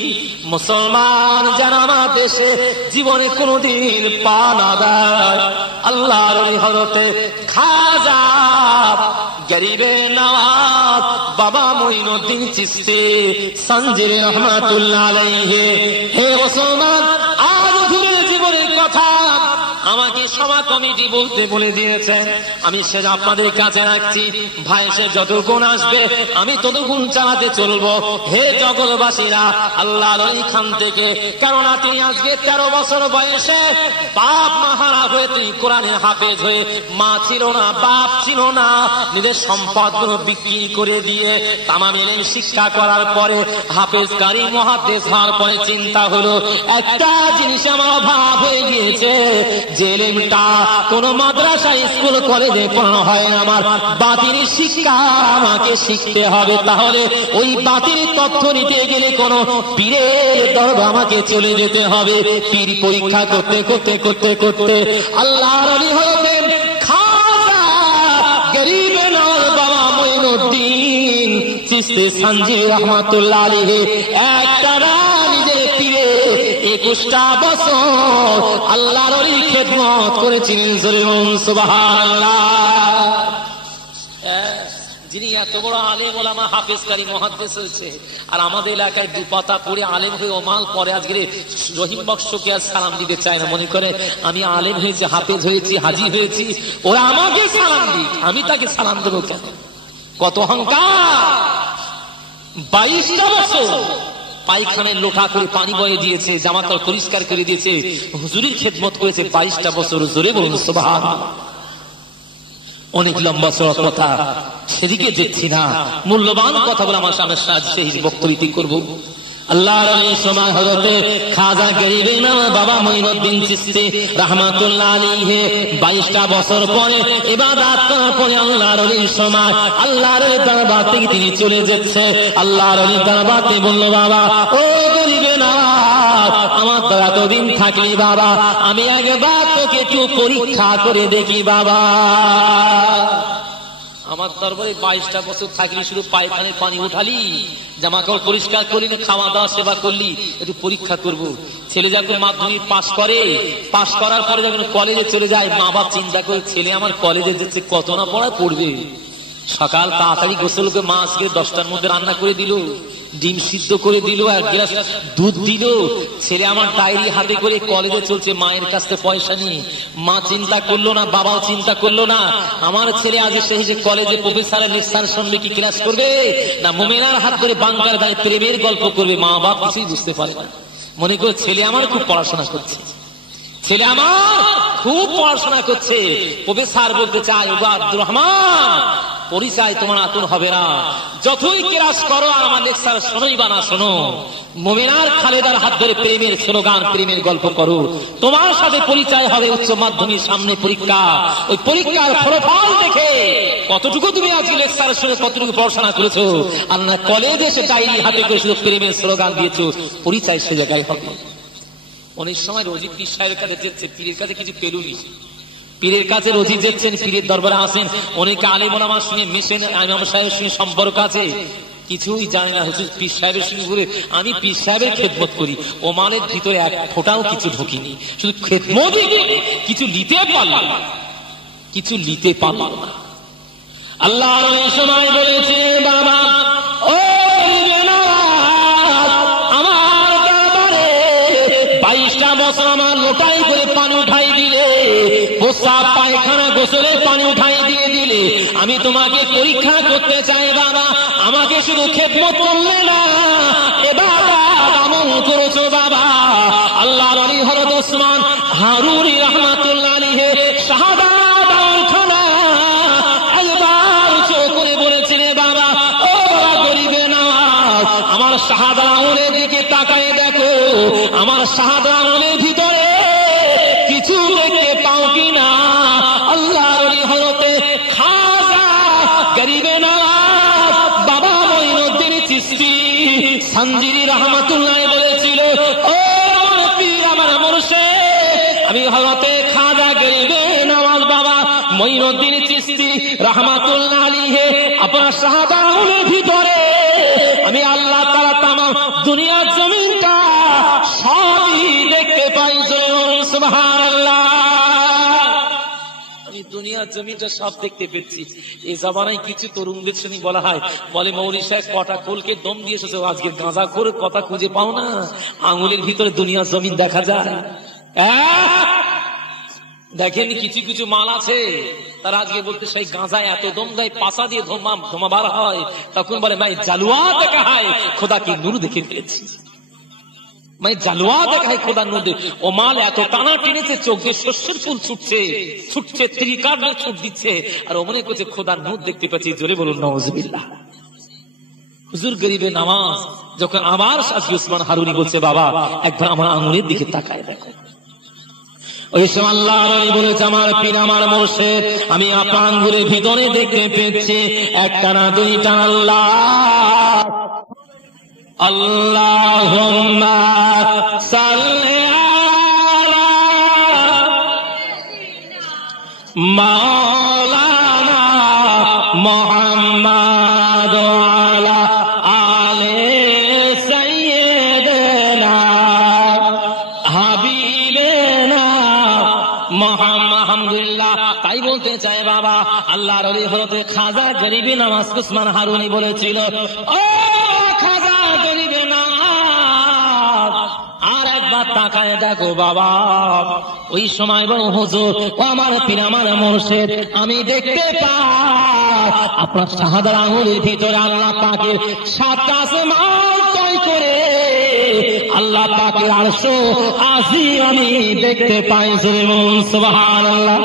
মুসলমান যেন আমার দেশে জীবনে কোনদিন পা না দেয়। আল্লাহর হযরতে খাজা গরিবে নওয়াজ বাবা মুঈনুদ্দিন চিশতি সঞ্জীবী রহমাতুল্লাহ আলাইহি, হে মুসলমান, আজ হুজুরের জীবনের কথা আমাকে সভা কমিটি বলতে বলে দিয়েছে, আমি সে আপনাদের কাছে রাখছি। ভাই, সে যতক্ষণ আসবে আমি ততক্ষণ চালাতে চলবো। হে জগৎবাসীরা, আল্লাহর এখান থেকে, কেননা তুই আজকে 13 বছর বয়সে বাপ মা হারা হয়ে তুই কোরআনের হাফেজ হয়ে, মা ছিল না, বাপ ছিল না, নিজের সম্পদগুলো বিক্রি করে দিয়ে তামাম ইলম শিক্ষা করার পরে হাফেজ কারি মুহাদ্দিস হওয়ার পরে চিন্তা হলো একটা জিনিস আমার অভাব হয়ে গিয়েছে, যে ইলমটা কোন মাদ্রাসা স্কুল কলেজে পড়ানো হয় না, আমার বাতিল শিক্ষা আমাকে শিখতে হবে। তাহলে ওই বাতিল তথ্য নিতে গেলে কোন পীরের দরবার আমাকে চলে যেতে হবে। পীর পরীক্ষা করতে করতে করতে করতে আল্লাহর ওলি হলেন খাজা গরিবে নওয়াজ বাবা মুঈনুদ্দিন চিশতি সঞ্জীবী রহমাতুল্লাহ আলাইহি একটা নিজের পীরে 21টা বছর আল্লাহর ওলির খেদমত করেছিলেন। সুবহানাল্লাহ। যিনি এত বড় আলেম ওলামা হাফেজ কারি মুহাদ্দিস হয়েছে, আর আমাদের এলাকায় দুপাতা পড়ে আলেম হয়ে ওমাল পরে আজকে রহিম বক্সকে আর সালাম দিতে চায় না, মনে করে আমি আলেম হয়েছি, হাফেজ হয়েছি, হাজি হয়েছি, ওরা আমাকে সালাম দিক, আমি তাকে সালাম দেবো কেন? কত অহংকার! 22টা বছর পায়খানায় লোটা করে পানি বয়ে দিয়েছে, জামাকাপড় পরিষ্কার করে দিয়েছে, হুজুরের খেদমত করেছে 22টা বছর। জোরে বলুন সুবহানাল্লাহ। অনেক লম্বা সড়ক কথা, সেদিকে যেচ্ছি না। মূল্যবান কথা বলে আমার সামনে সেই বক্তব্য করবো। আল্লাহর সময় হযরতে খাজা গরিবে নওয়াজ বাবা মুঈনুদ্দিন চিশতি রাহমাতুল্লাহ আলাইহি 22টা বছর পরে ইবাদত করার পরে আল্লাহর সময় আল্লাহর দরবার থেকে তিনি চলে যাচ্ছে। আল্লাহর দরবারে বলল, বাবা ও গরিবে নওয়াজ, আমার তো এতদিন থাকলি বাবা, আমি একবার তোকে একটু পরীক্ষা করে দেখি বাবা। আমার দরবারে 22টা বছর থাকলি, শুধু পায়খানায় পানি উঠালি, জামা কাপড় পরিষ্কার করলি না, খাওয়া দাওয়া সেবা করলি, একটু পরীক্ষা করব। ছেলে যখন মাধ্যমিক পাশ করে, পাশ করার পরে যখন কলেজে চলে যায়, মা বাপ চিন্তা করে ছেলে আমার কলেজে যাচ্ছে, কত না পড়া পড়বে। সকাল তাড়াতাড়ি গোসল করে মা আজকে 10টার মধ্যে রান্না করে দিল, ডিম সিদ্ধ করে দিল, এক গ্লাস দুধ দিল। ছেলে আমার ডায়েরি হাতে করে কলেজে চলছে, মায়ের কাছ থেকে পয়সা নিয়ে। মা চিন্তা করলো না, বাবাও চিন্তা করলো না, আমার ছেলে আজ এসে কলেজে প্রফেসরের লেকচার শুনবে কি ক্লাস করবে, না মোমেনার হাত ধরে বাংকার গায়ে প্রেমের গল্প করবে। মা বাপ কিছুই বুঝতে পারে না, মনে করে ছেলে আমার খুব পড়াশোনা করছে, ছেলে আমার খুব পড়াশোনা করছে। প্রফেসর বলতে চায়, ওগো আব্দুর রহমান, পরিচয় তোমার আতুর হবে না, যতই ক্লাস করো আর আমার লেকচার শোনোই বা না শোনো, মোমেনার খালেদার হাত ধরে প্রেমের স্লোগান, প্রেমের গল্প করো, তোমার সাথে পরিচয় হবে উচ্চ মাধ্যমিক সামনে পরীক্ষা। ওই পরীক্ষার ফলাফল দেখে কতটুকু তুমি আজকে লেকচার শুনে কতটুকু পড়াশোনা করেছো, আর না কলেজে এসে ডায়েরি হাতে করে শুধু প্রেমের স্লোগান দিয়েছো, পরিচয় সে জায়গায় হবে। অনেক সময় রোজি পীর সাহেবের কাছে যেচ্ছে, পীরের কাছে কিছু পেলুনি, পীরের কাছে রোজি যেচ্ছেন, পীরের দরবারে আসেন, অনেকে আলেম ওলামা শুনে মিশেন, ইমাম সাহেবের সঙ্গে সম্পর্ক আছে, কিছুই জানে না। হুজুর পীর সাহেবের সঙ্গে বলে আমি পীর সাহেবের খেদমত করি, ও মালের ভিতরে এক ফোঁটাও কিছু ঢুকিনি, শুধু খেদমতই করি, কিছু নিতে পারলাম না, কিছু নিতে পারলাম না। আল্লাহ এই সময় বলেছে, বাবা ও আমার দরবারে 22টা বছর আমার লোটাই করে পানি উঠাই দিলে, প্রস্রাব পায়খানা গোসলে পানি উঠাই দিয়ে দিলে, আমি তোমাকে পরীক্ষা করতে চাই বাবা, আমাকে শুধু খেদমত করলে না, এবার আমল করেছো বাবা। আল্লাহর ওলি হযরত ওসমান হারুনি রাহমাতুল্লাহ আলাইহি শাহাদাত খানা একবার চোখ করে বলেছেন, বাবা ও গরিবে নওয়াজ, আমার শাহাদাত আমলের দিকে তাকায় দেখো, আমার শাহাদাত আমলের ভিতরে কিছু দেখতে পাও কিনা। আল্লাহর ওলি হযরতে খাজা গরিবে নওয়াজ বাবা মুঈনুদ্দিন চিশতি সঞ্জীবী রাহমাতুল্লাহ বলেছিল, ও আমার পীর, আমার মুর্শিদ, আমি হযরতে খাজা গরিবে নওয়াজ বাবা মঈনুদ্দিন চিশতি রাহমাতুল্লাহ আলাইহি আপনার শাহজালালের ভিতরে আমি আল্লাহ তাআলা তামাম দুনিয়ার জমিনটা সবই দেখতে পাই। সুবহানাল্লাহ। আমি দুনিয়ার জমিনটা সব দেখতে পেয়েছি। এই জামানায় কিছু তরুণদের শুনি বলা হয়, বলে মৌলী সাহেব কটা কোলকে দম দিয়ে এসেছে, আজকে গাঁজা করে কথা খুঁজে পাও না, আঙুলের ভিতরে দুনিয়ার জমিন দেখা যায়। দেখেন কিছু কিছু মাল আছে তারা আজকে বলতে সেই গাঁজায় এত দম দেয়, পাশা দিয়ে ধোমা বার হয়, তখন বলে মাই জালুয়া দেখা হয়, খোদা কি নূর দেখে ফেলেছি, মাই জালুয়া দেখা হয়, খোদা নূর। ও মাল এত টানা টেনেছে, চোখ দিয়ে শস্যের ফুল ছুটছে ত্রিকার ছুট দিচ্ছে, আর ও মনে করছে খোদার নূর দেখতে পাচ্ছি। জোরে বলুন নাউজুবিল্লাহ। হুজুর গরিবে নামাজ যখন আবার শাহী উসমান হারুনি বলছে, বাবা একবার আমার আঙুলের দিকে তাকায় দেখো, ওই সময় আল্লাহ নবী বলেছে, আমার পীর আমার মুর্শিদ আমি আপনার আঙ্গুলের ভিতরে দেখতে পেয়েছি একটা না দুইটা আল্লাহ। আল্লাহুম্মা সাল্লি আলা মাওলানা মুহাম্মাদ আলা আলে সাইয়্যিদিনা হাবিবেনা আলহামদুলিল্লাহ। তাই বলতে চাই বাবা, আল্লাহর ওলি হযরত খাজা গরিবে নওয়াজ উসমান হারুনি বলেছিল, ও খাজা গরিবে নওয়াজ আর একবার তাকায় দেখো বাবা। ওই সময় বল হুজুর, ও আমার পীর আমার মুর্শিদ আমি দেখতে পাই আপনার শাহাদার আঙুলের ভিতরে আল্লাহ পাকের 7টা আসমান তয় করে আল্লাহ পাকের আরশ আজিম আমি দেখতে পাই। সুবহানাল্লাহ।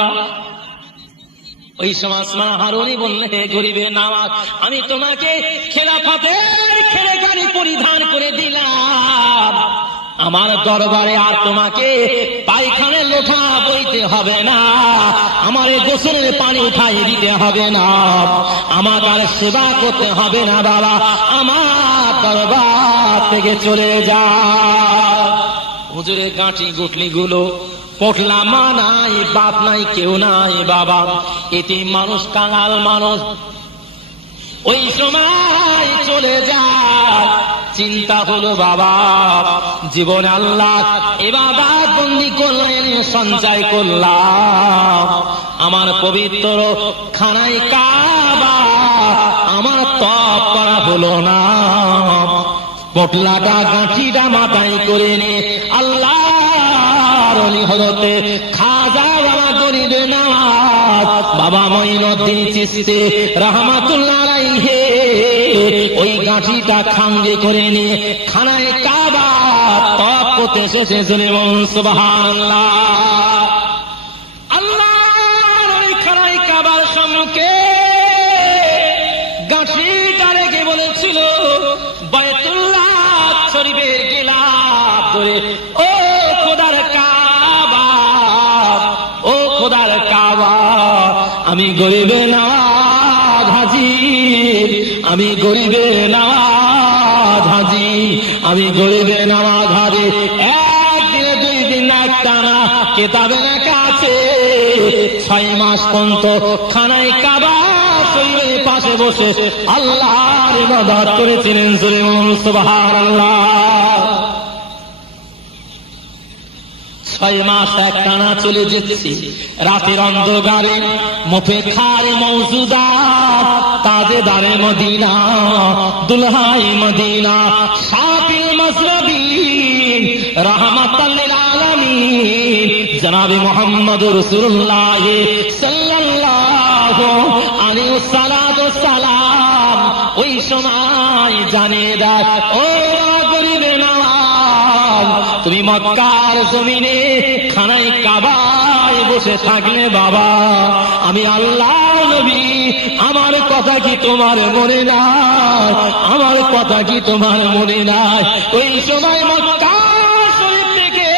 ওই সময় উসমান হারুনি বললেন, হে গরিবে নওয়াজ আমি তোমাকে খেলাফতের খেড়েখানি পরিধান করে দিলাম, আমার দরবারে আর তোমাকে পায়খানে লোটা বইতে হবে না, আমার গোসলের পানি উঠাই দিতে হবে না, আমার আর সেবা করতে হবে না বাবা, আমার দরবার থেকে চলে যা। হুজুরের গাঁটি গুটলি গুলো পটলা মা নাই, বাপ নাই, কেউ নাই বাবা, এতে মানুষ কাঙাল মানুষ ওই সময় চলে যায়। চিন্তা হলো বাবা জীবন আল্লাহ ইবাদত বন্দি করলেন, সঞ্চয় করলাম, আমার পবিত্র খানায় কাবা আমার তপ করা হলো না, পটলাটা গাঁঠিটা মাথায় করে নে আল্লাহর ওলি হযরতে খাজা বাবা গরিবে নওয়াজ বাবা মঈনুদ্দিন চিশতি রাহমাতুল্লাহ আলাইহি ওই গাঁঠিটা খাঙ্গে করে নিয়ে খানায় কাবা তপ করতে এসেছে। সুবহানাল্লাহ। আল্লাহর ওই খানায় কাবার সম্মুখে গাঁঠিটা রেখে বলেছিল, বাইতুল্লাহ শরীফের গিলাফ ধরে, ও খোদার কাবা, ও খোদার কাবা, আমি গরিবে নওয়াজ হাজির, আমি গরিবে নওয়াজ হাজির, আমি গরিবে নওয়াজ হাজির। একদিনে 2 দিন একটা না, কিতাবে লেখা আছে 6 মাস পর্যন্ত খানায় কাবা শরীফের পাশে বসে আল্লাহর ইবাদত করেছিলেন। সুবহানাল্লাহ। 6 মাস একটানা চলে যেতেছি, রাতের অন্ধকারে মুফেখারে মওজুদাত তাজেদারে মদিনা দুলহায়ে মদিনা শাফিল মাসরাবিন রাহমাতাল লিল আলামিন জনাবে মুহাম্মদুর রাসূলুল্লাহ সাল্লাল্লাহু আলাইহি ওয়াসাল্লাম ওই সময় জানিয়ে দেয়, ও গরিবে নওয়াজ তুমি মক্কার জমিনে খানায় কাবায় বসে থাকলে বাবা, আমি আল্লাহ নবী আমার কথা কি তোমার মনে নাই, আমার কথা কি তোমার মনে নাই? ওই সময় মক্কা শরীফ থেকে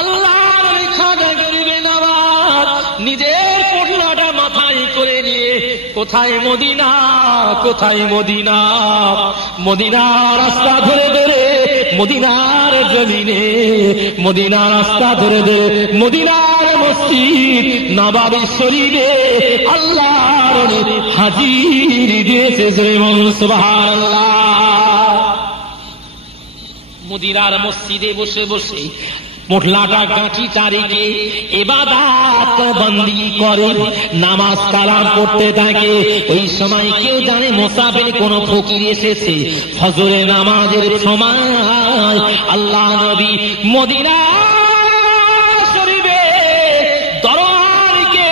আল্লাহ নবী খাজা গরিবে নওয়াজ নিজের পটলাটা মাথায় করে নিয়ে কোথায় মদিনা, কোথায় মদিনা, মদিনার রাস্তা ধরে ধরে মদিনার জমিনে, মদিনার রাস্তা ধরে ধরে মদিনার মসজিদ নবাবী শরীফে আল্লাহর হাজির দিয়েছে। সুবহানাল্লাহ। মদিনার মসজিদে বসে বসে মোটলাটা গাঁঠি চারিকে ইবাদত বন্দি করে, নামাজ কালাম পড়তে থাকে। ওই সময় কেউ জানে মুসাফির কোন ফকির এসেছে। ফজরের নামাজের সময় আল্লাহ নবী মদিনা শরীফে দরবারকে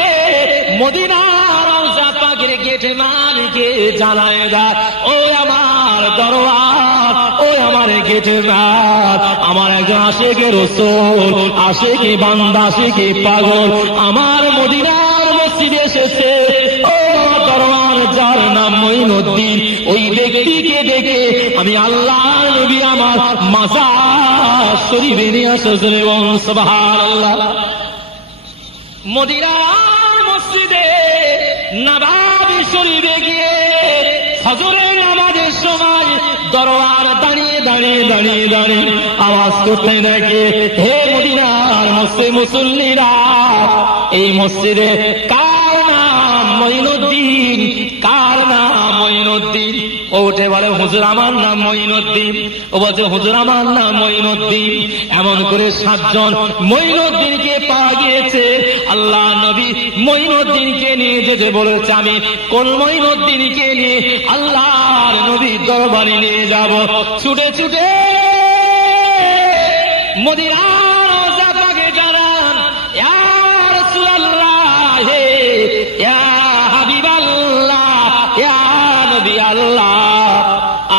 মদিনার রওজা পাকের গেটে মানকে জানায় দেয়, ও আমার দরবার, ও আমার গেটের রাত, আমার একজন আশিকে রাসূল, আশিকে বান্দা, আশিকে পাগল আমার মদিনার মসজিদে এসেছে। ও দরবার, যার নাম মঈনুদ্দিন, ওই ব্যক্তিকে দেখে আমি আল্লাহ নবী আমার মাজার শরীফে নিয়ে এসেছেন। সুবহানাল্লাহ। মদিনার মসজিদে নবাবী শরীফে গিয়ে ফজরের নামাজের সময় দরবার দাঁড়িয়ে দাঁড়িয়ে দাঁড়িয়ে দাঁড়িয়ে আওয়াজ করতে থাকে, হে মদিনার মসজিদে মুসল্লিরা, এই মসজিদে কার নাম মঈনুদ্দিন, কার নাম মঈনুদ্দিন? ও উঠে বলে, হুজুর আমার নাম মঈনুদ্দিন। ও বলছে, হুজুর আমার নাম মঈনুদ্দিন। এমন করে 7 জন মঈনুদ্দিনকে পাওয়া গিয়েছে। আল্লাহ নবী মঈনুদ্দিনকে নিয়ে যেতে বলেছে, আমি কোন মঈনুদ্দিনকে নিয়ে আল্লাহর নবীর দরবারে নিয়ে যাব। ছুটে ছুটে মদিনার রওজা পাকে জানান, ইয়া রাসূলুল্লাহ, ইয়া হাবিবাল্লাহ, ইয়া নবী আল্লাহ,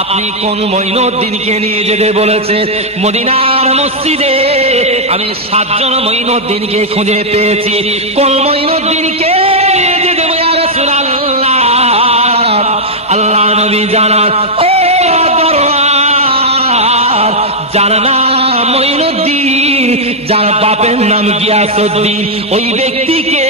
আপনি কোন মঈনুদ্দিনকে নিয়ে যেতে বলেছে? মদিনার মসজিদে আমি 7 জন মঈনুদ্দিনকে খুঁজে পেয়েছি, কোন মঈনুদ্দিনকে নিয়ে যেতে হবে ইয়া রাসূলুল্লাহ? আল্লাহ নবী জানান, ও দরবার, যার নাম মঈনুদ্দিন, যার বাপের নাম গিয়াসউদ্দিন, ওই ব্যক্তিকে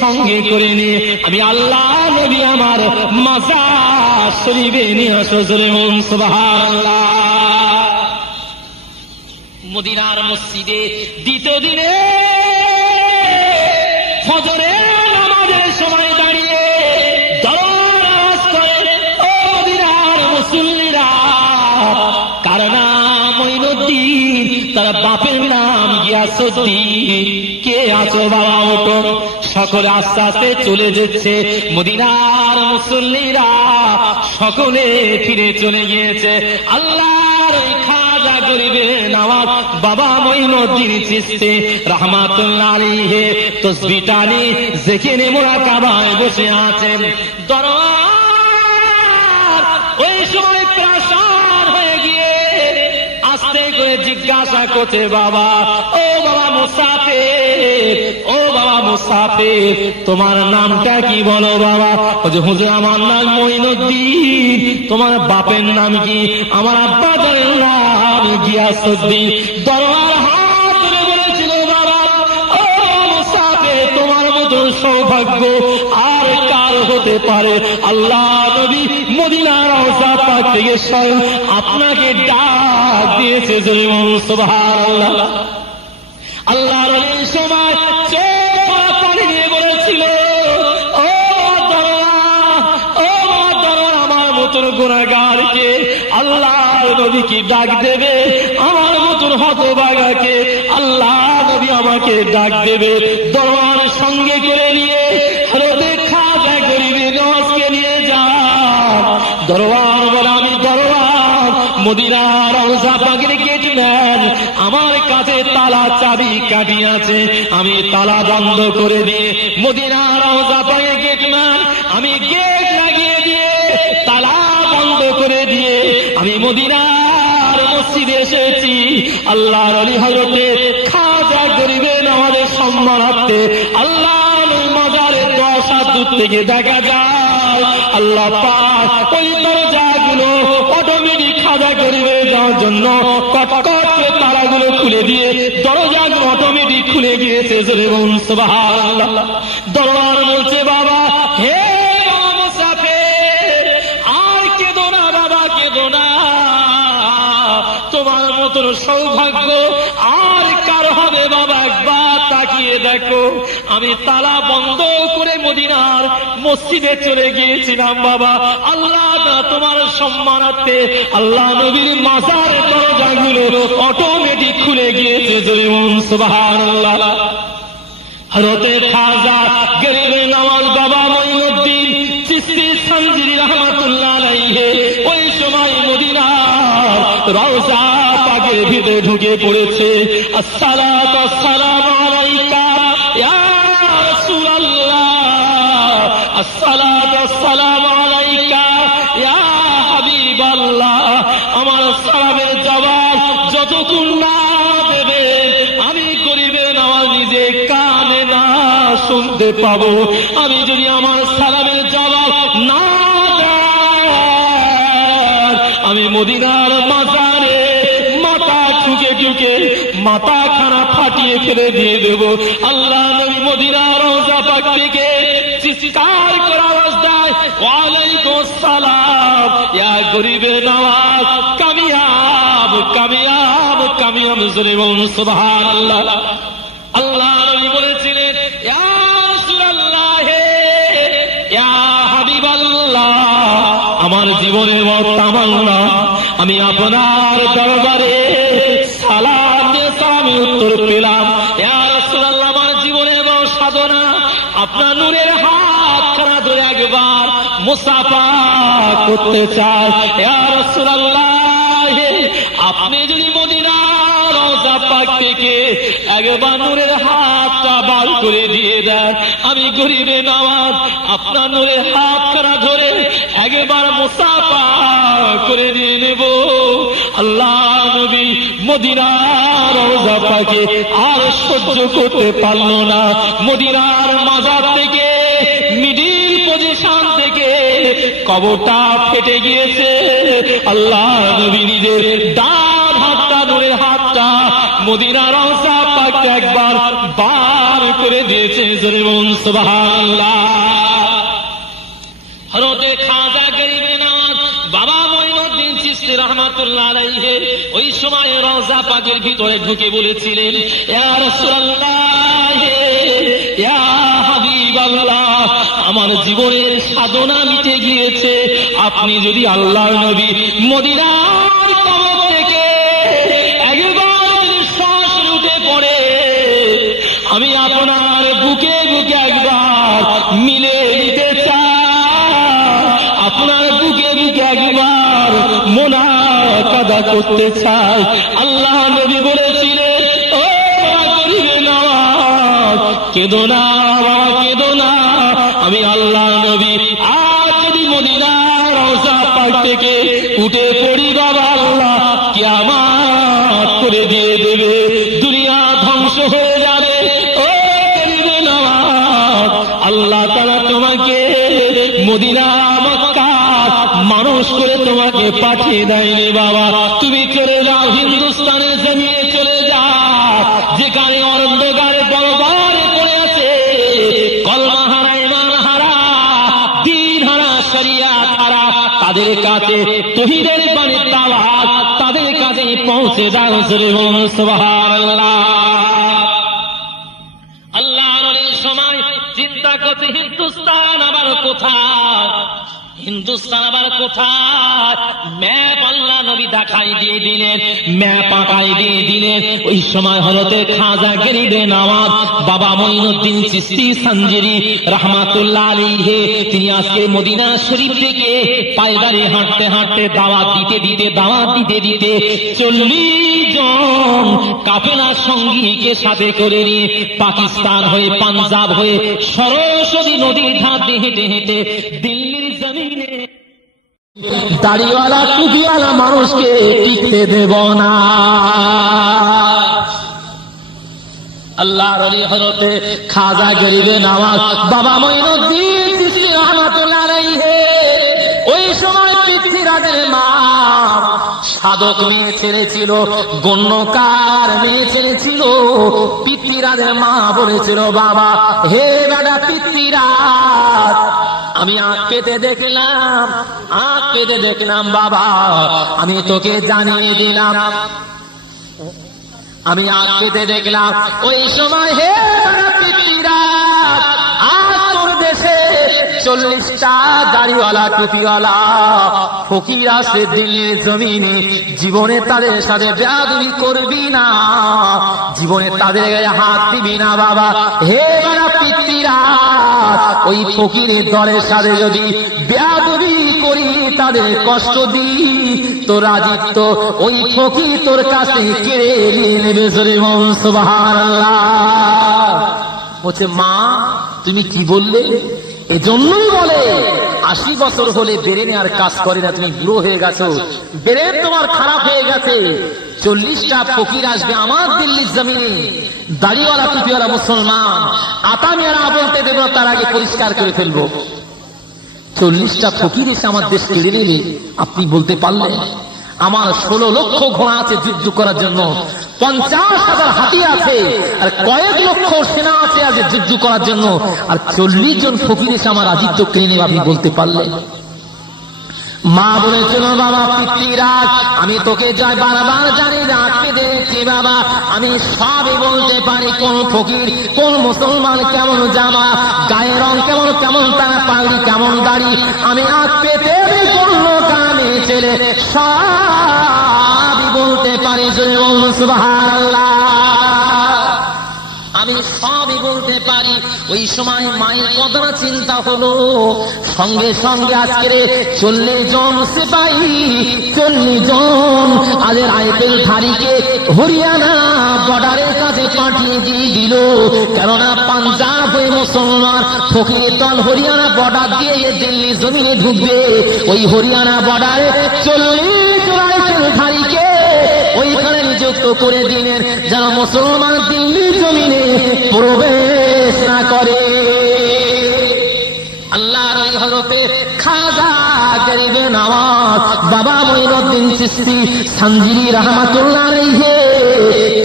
সঙ্গে করে নিয়ে আমি আল্লাহ নবী আমার মাজার শরীফে নিয়ে এসেছেন। সুবহানাল্লাহ। মদিনার মসজিদে দ্বিতীয় দিনে ফজরের নামাজের সময় দাঁড়িয়ে দরবার করে, ও মদিনার মুসল্লিরা, কার নাম মঈনুদ্দিন, তার বাপের নাম গিয়াসউদ্দিন, কে আছো বাবা ওঠো। সকলে আস্তে আস্তে চলে যাচ্ছে। মদিনার মুসল্লিরা সকলে ফিরে চলে গিয়েছে। আল্লাহর খাজা গরিবে নওয়াজ বাবা মঈনুদ্দিন চিশতি রাহমাতুল্লাহ আলাইহি তাসবিহ টানি যেখানে মুরাকাবায় বসে আছেন। দরবার ওই সময় প্রাসাদ হয়ে গিয়ে আস্তে করে জিজ্ঞাসা করছে, বাবা, ও বাবা মুসাফির, ও বাবা মুসাফির, তোমার নামটা কি বলো বাবা? হুজুর আমার নাম মঈনুদ্দিন। তোমার বাপের নাম কি? আমার আব্বার নাম গিয়াসউদ্দিন। দরবার হাত ধরে বলেছিল, বাবা, ও মুসাফির, তোমার মতো সৌভাগ্য আর কার হতে পারে? আল্লাহ নবী মদিনার রওজা পাক থেকে স্বয়ং আপনাকে ডাক দিয়েছে। সুবহানাল্লাহ। আল্লাহর এই সময় চোখ পানি দিয়ে বলেছিল, ও দরবার, ও দরবার, আমার মতন গুনাহগারকে আল্লাহর নবী কি ডাক দেবে? আমার মতন হতভাগাকে আল্লাহ নবী আমাকে ডাক দেবে। দরবার সঙ্গে করে নিয়ে হযরত খাজা গরিবে নওয়াজকে নিয়ে যান। দরবার বলে, আমি দরবার মদিনার রওজা পাকের গেট ম্যান, আমার কাছে তালা চাবি কাঠি আছে, আমি তালা বন্ধ করে দিয়ে মদিনার রওজা পাকের গেট ম্যান, আমি গেট লাগিয়ে দিয়ে তালা বন্ধ করে দিয়ে আমি মদিনার মসজিদে এসেছি। আল্লাহর ওলি হযরতে খাজা গরিবে নওয়াজের সম্মানার্থে আল্লাহর মাজারে 10 হাত দূর থেকে দেখা যায় আল্লাহ পাক ওই দরজাগুলো অটোমেটিক খাজা গরিবে যাওয়ার জন্য কটকট করে তালাগুলো খুলে দিয়ে দরজাগুলো অটোমেটিক খুলে গিয়েছে। সুবহানাল্লাহ। দরবার বলছে, বাবা, হে বাবা মুসাফির, আর কেঁদো না বাবা, কেঁদো না, তোমার মতন সৌভাগ্য আর কার হবে বাবা? একবার তাকিয়ে দেখ দেখো আমি তালা বন্ধ করে মদিনার মসজিদে চলে গিয়েছিলাম বাবা। আল্লাহ তোমার সম্মানার্থে আল্লাহ নবীর মাজার দরজাগুলো অটোমেটিক খুলে গিয়েছে। সুবহানাল্লাহ। হযরতে খাজা গরিবে নওয়াজ বাবা মঈনুদ্দিন চিশতি সানজিরি রাহমাতুল্লাহ আলাইহি ওই সময় মদিনার রওজা পাকের ভিতরে ঢুকে পড়েছে। আসসালাতু ওয়াসসালামু আলাইকা ইয়া রাসূলুল্লাহ, আসসালাতু ওয়াসসালামু আলাইকা ইয়া হাবিবাল্লাহ। আমার সালামের জবাব যতক্ষণ না দেবে আমি গরিবে নওয়াজ নিজে কানে না শুনতে পাবো। আমি যদি আমার সালামের জবাব না দেয় আমি মদিনার মাজারে মাথা ঠুকে ঠুকে মাথা খানা ফাটিয়ে ফেলে দিয়ে দেব। আল্লাহ নবী মদিনার রওজা পাক থেকে চিৎকার করে আওয়াজ দেয়, ওয়ালাইকুম আসসালাম ইয়া গরিবে নওয়াজ, কামিয়াব কামিয়াব কামিয়াব। জোরে বলুন সুবহানাল্লাহ। আল্লাহ নবী বলেছিলেন, ইয়া রাসূলুল্লাহ ইয়া হাবিবাল্লাহ, আমার জীবনের বড় তামান্না আমি আপনার দরবারে সালাম দিয়ে সালামের উত্তর পেলাম। ইয়া রাসূলুল্লাহ, আমার জীবনের বড় সাধনা আপনার নূরের হাতখানা ধরে একবার মুসাফা করতে চাই। ইয়া রাসূলুল্লাহ, আপনি যদি মদিনার রওজা পাক থেকে একবার নূরের হাতটা বার করে দিয়ে দেন আমি গরিবে নওয়াজ আপনার নূরের হাতখানা ধরে একবার মুসাফা করে দিয়ে নেব। আল্লাহ নবী মদিনার রওজা পাকে আর সহ্য করতে পারল না। মদিনার মাজার থেকে মিডিল পজিশন থেকে কবরটা ফেটে গিয়েছে। আল্লাহ নবী নিজের ডান হাতটা নূরের হাতটা মদিনার রওজা পাক একবার বার করে দিয়েছে। জোরে বলুন সুবহানাল্লাহ। হযরতে খাজা গরিবে নওয়াজ বাবা মঈনুদ্দিন চিশতি রাহমাতুল্লাহ আলাইহি ওই সময় রওজা পাকের ভিতরে ঢুকে বলেছিলেন, ইয়া রাসূলুল্লাহ ইয়া হাবিবাল্লাহ, আমার জীবনের সাধনা মিটে গিয়েছে। আপনি যদি আল্লাহর নবী মদিনার কবর থেকে একবার শ্বাস উঠে পড়ে আমি আপনার বুকে বুকে একবার মিলে নিতে চাই, আপনার বুকে বুকে একবার মুনাকাদা করতে চাই। আল্লাহ নবী বলেছিলেন, ও গরিবে নওয়াজ কেঁদো না বাবা, কেঁদো না। আমি আল্লাহ নবী আজ যদি মদিনার রওজা পাক থেকে উঠে পড়ি বাবা, আল্লাহ কিয়ামত করে দিয়ে দেবে, দুনিয়া ধ্বংস হয়ে যাবে। ও গরিবে নওয়াজ, আল্লাহ তাআলা তোমাকে মদিনা মক্কা মানুষ করে তোমাকে পাঠিয়ে দেয়নি বাবা। তুমি চলে যাও হিন্দুস্তানের জমিনে চলে যাও, যেখানে অন্ধকারে বলবারে পড়ে আছে কলমা হারা ঈমান হারা দ্বীন হারা শরিয়াত হারা, তাদের কাছে তৌহীদের বাণীর দাওয়াত তাদের কাছে পৌঁছে দাও। সুবহানাল্লাহ। আল্লাহর সময় চিন্তা করতে হিন্দুস্তান আবার কোথায়, হিন্দুস্তান আবার কোথায়, ম্যাপ আল্লাহ নবী দেখাই দিয়ে দিলেন, ম্যাপ আঁকাই দিয়ে দিলেন। ওই সময় হযরতে খাজা গরিবে নওয়াজ বাবা মঈনুদ্দিন চিশতি সানজিরি রাহমাতুল্লাহ আলাইহি তিনি আজকে মদিনা শরীফ থেকে পায়দারে হাঁটতে হাঁটতে দাওয়াত দিতে দিতে 40 জন কাফেলা সঙ্গীকে সাথে করে নিয়ে পাকিস্তান হয়ে পাঞ্জাব হয়ে সরস্বতী নদীর ধার দিয়ে হেঁটে হেঁটে দিল্লির জমিনে দাড়িওয়ালা টুপিওয়ালা মানুষকে টিকতে দেব না। আল্লাহর ওলি হযরতে খাজা গরিবে নওয়াজ বাবা মঈনুদ্দিন চিশতি রাহমাতুল্লাহ আলাইহি ওই সময় পৃথ্বীরাজের মা সাধক মেয়ে ছেড়েছিল, গণ্যকার মেয়ে ছেড়েছিল। পৃথ্বীরাজের মা বলেছিল, বাবা হে বেটা পৃথ্বীরাজ, আমি আঁখ পেতে দেখলাম বাবা, আমি তোকে জানিয়ে দিলাম, আমি আঁখ পেতে দেখলাম। ওই সময় হে বেটা 40টা দাড়িওয়ালা টুপিওয়ালা ফকির আসে দিল্লির জমিনে, জীবনে তাদের সাথে বেয়াদবি করবি না, জীবনে তাদের গায়ে হাত দিবি না বাবা। হে বাবা পিতৃরা, ওই ফকিরের দলের সাথে যদি বেয়াদবি করি, তাদের কষ্ট দিই, তো রাজিত্ব ওই ফকির তোর কাছে কেড়ে নিয়ে নেবে। সুবহানাল্লাহ। বলছে মা তুমি কি বললে? এজন্যই বলে 80 বছর হলে ব্রেন আর কাজ করে না, তুমি বুড়ো হয়ে গেছো, ব্রেন তোমার খারাপ হয়ে গেছে। 40টা ফকির আসবে আমার দিল্লির জমিনে, দাড়িওয়ালা টুপিওয়ালা মুসলমান, আতা মেয়েরা বলতে দেব তার আগে পরিষ্কার করে ফেলবো। 40টা ফকির এসে আমার দেশ কেড়ে নেবে, আপনি বলতে পারলেন? আমার 16 লক্ষ ঘোড়া আছে যুদ্ধ করার জন্য, 50,000 হাতি আছে, আর কয়েক লক্ষ সেনা আছে আজ যুদ্ধ করার জন্য, আর 40 জন ফকির এসে আমার রাজিত্ব কেড়ে নেবে, আপনি বলতে পারলেন? মা বলেছিল বাবা পিতৃরাজ, আমি তোকে যাই বারবার জানি রাখতে দিয়েছি বাবা, আমি সবই বলতে পারি, কোন ফকির কোন মুসলমান কেমন জামা, গায়ের রং কেমন, কেমন তার পাগড়ি, কেমন দাড়ি, আমি আজ পেতে করলো কানে ছেলে সবই বলতে পারি। সুবহানাল্লাহ। আমি সবই বলতে পারি। ওই সময় মায়ের কদরা চিন্তা হলো, সঙ্গে সঙ্গে আজকে 40 জন সিপাহী, 40 জন আদের আইপিএল ধারীকে হরিয়ানা বর্ডারের কাছে পাঠিয়ে দিয়ে দিল। কেননা পাঞ্জাব হয়ে মুসলমান ফকির দল হরিয়ানা বর্ডার দিয়ে দিল্লি জমিনে ঢুকবে, ওই হরিয়ানা বর্ডারে 40 আইপিএল ধারীকে ওইখানে নিযুক্ত করে দিলেন, যেন মুসলমান দিল্লি জমিনে প্রবেশ না করে। আল্লাহর ওই হযরতে খাজা গরিবে নওয়াজ বাবা মঈনুদ্দিন চিশতি সানজিরি রাহমাতুল্লাহ আলাইহি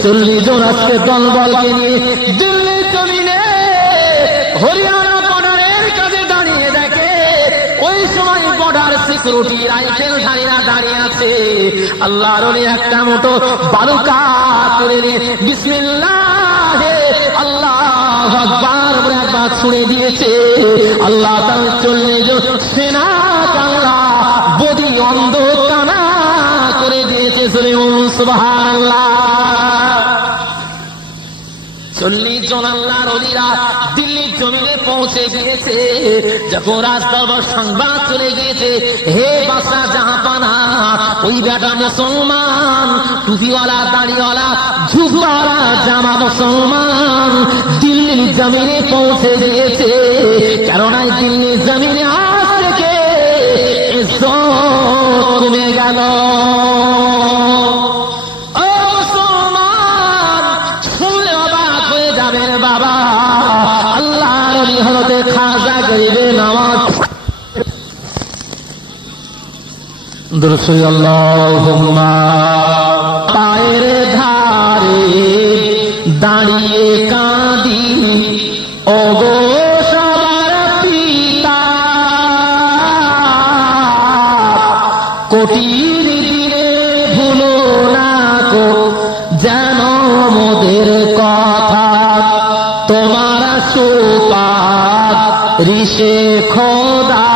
40 জন আজকে দলবলকে নিয়ে দিল্লি জমিনে হরিয়ানা বর্ডারের কাছে দাঁড়িয়ে দেখে, ওই সময় বর্ডার সিকিউরিটি রাইফেল ধারীরা দাঁড়িয়ে আছে। আল্লাহর ওলি একটা মোটো বালুকা করে নিয়ে বিসমিল্লাহ আল্লাহু আকবার বলে একবার ছুড়ে দিয়েছে। আল্লাহ তাআলা 40 জন সেনা আল্লাহ বদি অন্ধ কানা করে দিয়েছে। সুবহানাল্লাহ। 40 জন আল্লাহর ওলিরা দিল্লির জমিনে পৌঁছে গিয়েছে। যখন রাজদরবার সংবাদ চলে গিয়েছে, হে বাদশা জাহাপানা, ওই বেটা মুসলমান টুপিওয়ালা দাড়িওয়ালা ঝুঁকওয়ালা জামা মুসলমান দিল্লির জমিনে পৌঁছে গিয়েছে। কেননা দিল্লির জমিনে আজ থেকে ইজ্জত কমে গেল। বাবা আল্লাহর ওলি হযরতে খাজা গরিবে নওয়াজ দুরূদ আল্লাহুম্মা পায়ের ধারে দাঁড়িয়ে কাঁদি ওগো সবার পিতা, কোটির দিনে ভুলো না গো যেন মোদের কথা, তোমার সুপারিশে খোদা,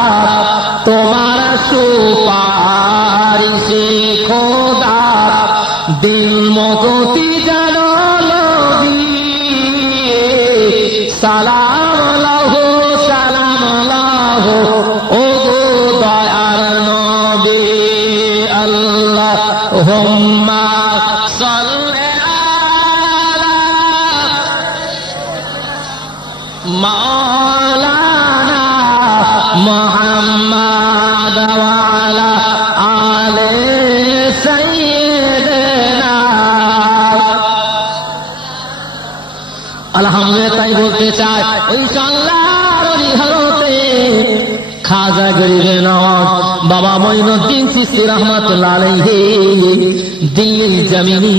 তোমার সুপারিশে খোদা দিল মগতি যেন নবী, সালাম আলাইহি সালাম আলাইহি ও গো দয়ার নবী। আল্লাহুম্মা সাল্লি মাওলানা মুহাম্মদ ওয়া আলা আলি সাইয়্যিদিনা। আলহামদুলিল্লাহ। তাই বলতে চাই ইনশাআল্লাহর ওলি হযরতে খাজা গরিবে নওয়াজ বাবা মঈনুদ্দিন চিশতি রাহমাতুল্লাহ আলাইহি দিল্লির জমিনে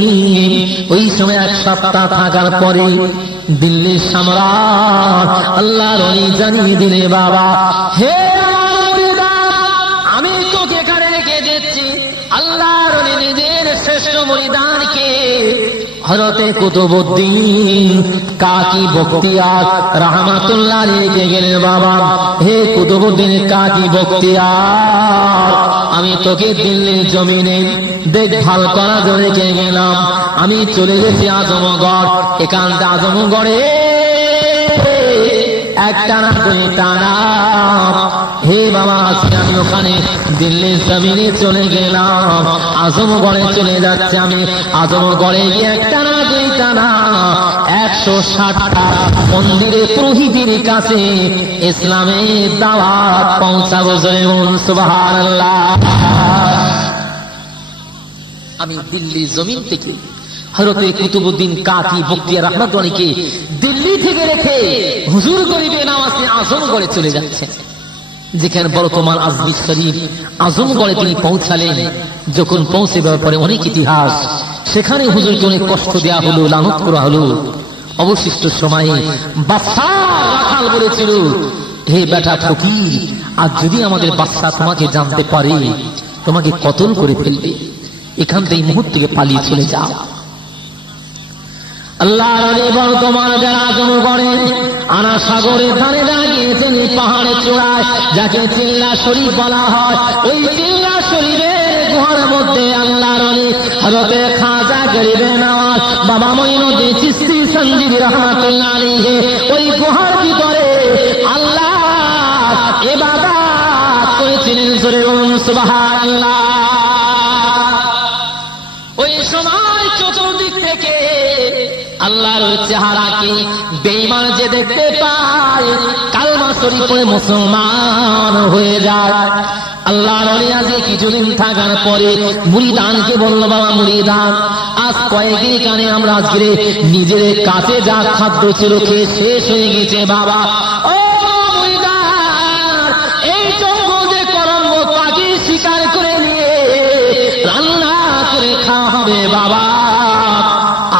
ওই সময় 1 সপ্তাহ থাকার পরে দিল্লির সম্রাট আল্লাহর ওলি জানিয়ে দিলে, বাবা হে আমার মুরিদা, আমি তোকে এখানে রেখে দিচ্ছি। আল্লাহর ওলি নিজের শ্রেষ্ঠ মুরিদানকে হযরতে কুতুবউদ্দিন কাকি বখতিয়ার রাহমাতুল্লাহ রেখে গেলেন, বাবা হে কুতুবউদ্দিন কাকি বখতিয়ার, আমি তোকে দিল্লির জমিনে দেখভাল করার জন্য রেখে গেলাম। আমি চলে গেছি আজমগড়। এখানটা আজমগড়ে একটা না দুইটা না, হে বাবা আজকে আমি ওখানে দিল্লির জমিনে চলে গেলাম, আজমগড়ে চলে যাচ্ছে। আমি আজমগড়ে গিয়ে একটা না দুইটা না 160টা মন্দিরে পুরোহিতের কাছে ইসলামের দাওয়াত পৌঁছাবো। সুবহানাল্লাহ। আমি দিল্লির জমিন থেকে হযরতে কুতুবউদ্দিন কাকি বখতিয়ার রাহমাতুল্লাহকে দিল্লি থেকে রেখে হুজুর গরিবে নওয়াজে আজমগড়ে চলে যাচ্ছেন, যেখানে বর্তমান আজমির শরীফ আজমগড়ে তিনি পৌঁছালেন। যখন পৌঁছে যাওয়ার পরে অনেক ইতিহাস, সেখানে হুজুরকে অনেক কষ্ট দেওয়া হলো, লানত করা হলো। অবশিষ্ট সময়ে বাদশা রাখাল বলেছিল, হে বেটা ফকির, আর যদি আমাদের বাদশা তোমাকে জানতে পারে তোমাকে কতল করে ফেলবে, এখান থেকে এই মুহূর্তে পালিয়ে চলে যাও। আল্লাহর বর্তমান যারা আজমগড়ে আনা সাগরের ধারে দাঁড়িয়েছেন, পাহাড়ের চূড়ায় যাকে চিল্লা শরীফ বলা হয়, ওই চিল্লা শরীফের গুহার মধ্যে আল্লাহর হযরতে খাজা গরিবে নওয়াজ বাবা মঈনুদ্দিন চিশতি সঞ্জীবী রাহমাতুল্লাহ আলাইহি ওই গুহার ভিতরে আল্লাহ ইবাদত করেছিলেন। জোরে বলুন সুবহানাল্লাহ। ওই সময় চতুর্দিক থেকে আল্লাহর চেহারাকে বেঈমান যে দেখতে পায়, কালমা শরীফ পড়ে মুসলমান হয়ে যায়। আল্লাহর ওলি আজকে কিছুদিন থাকার পরে মুরিদানকে বলল, বাবা মুরিদান, আজ কয়েকদিন কানে আমরা আজকে নিজের কাছে যা খাদ্য ছিল খেয়ে শেষ হয়ে গেছে। বাবা ও মুরিদান, এই জঙ্গল যে করম পাখি শিকার করে নিয়ে রান্না করে খাওয়া হবে। বাবা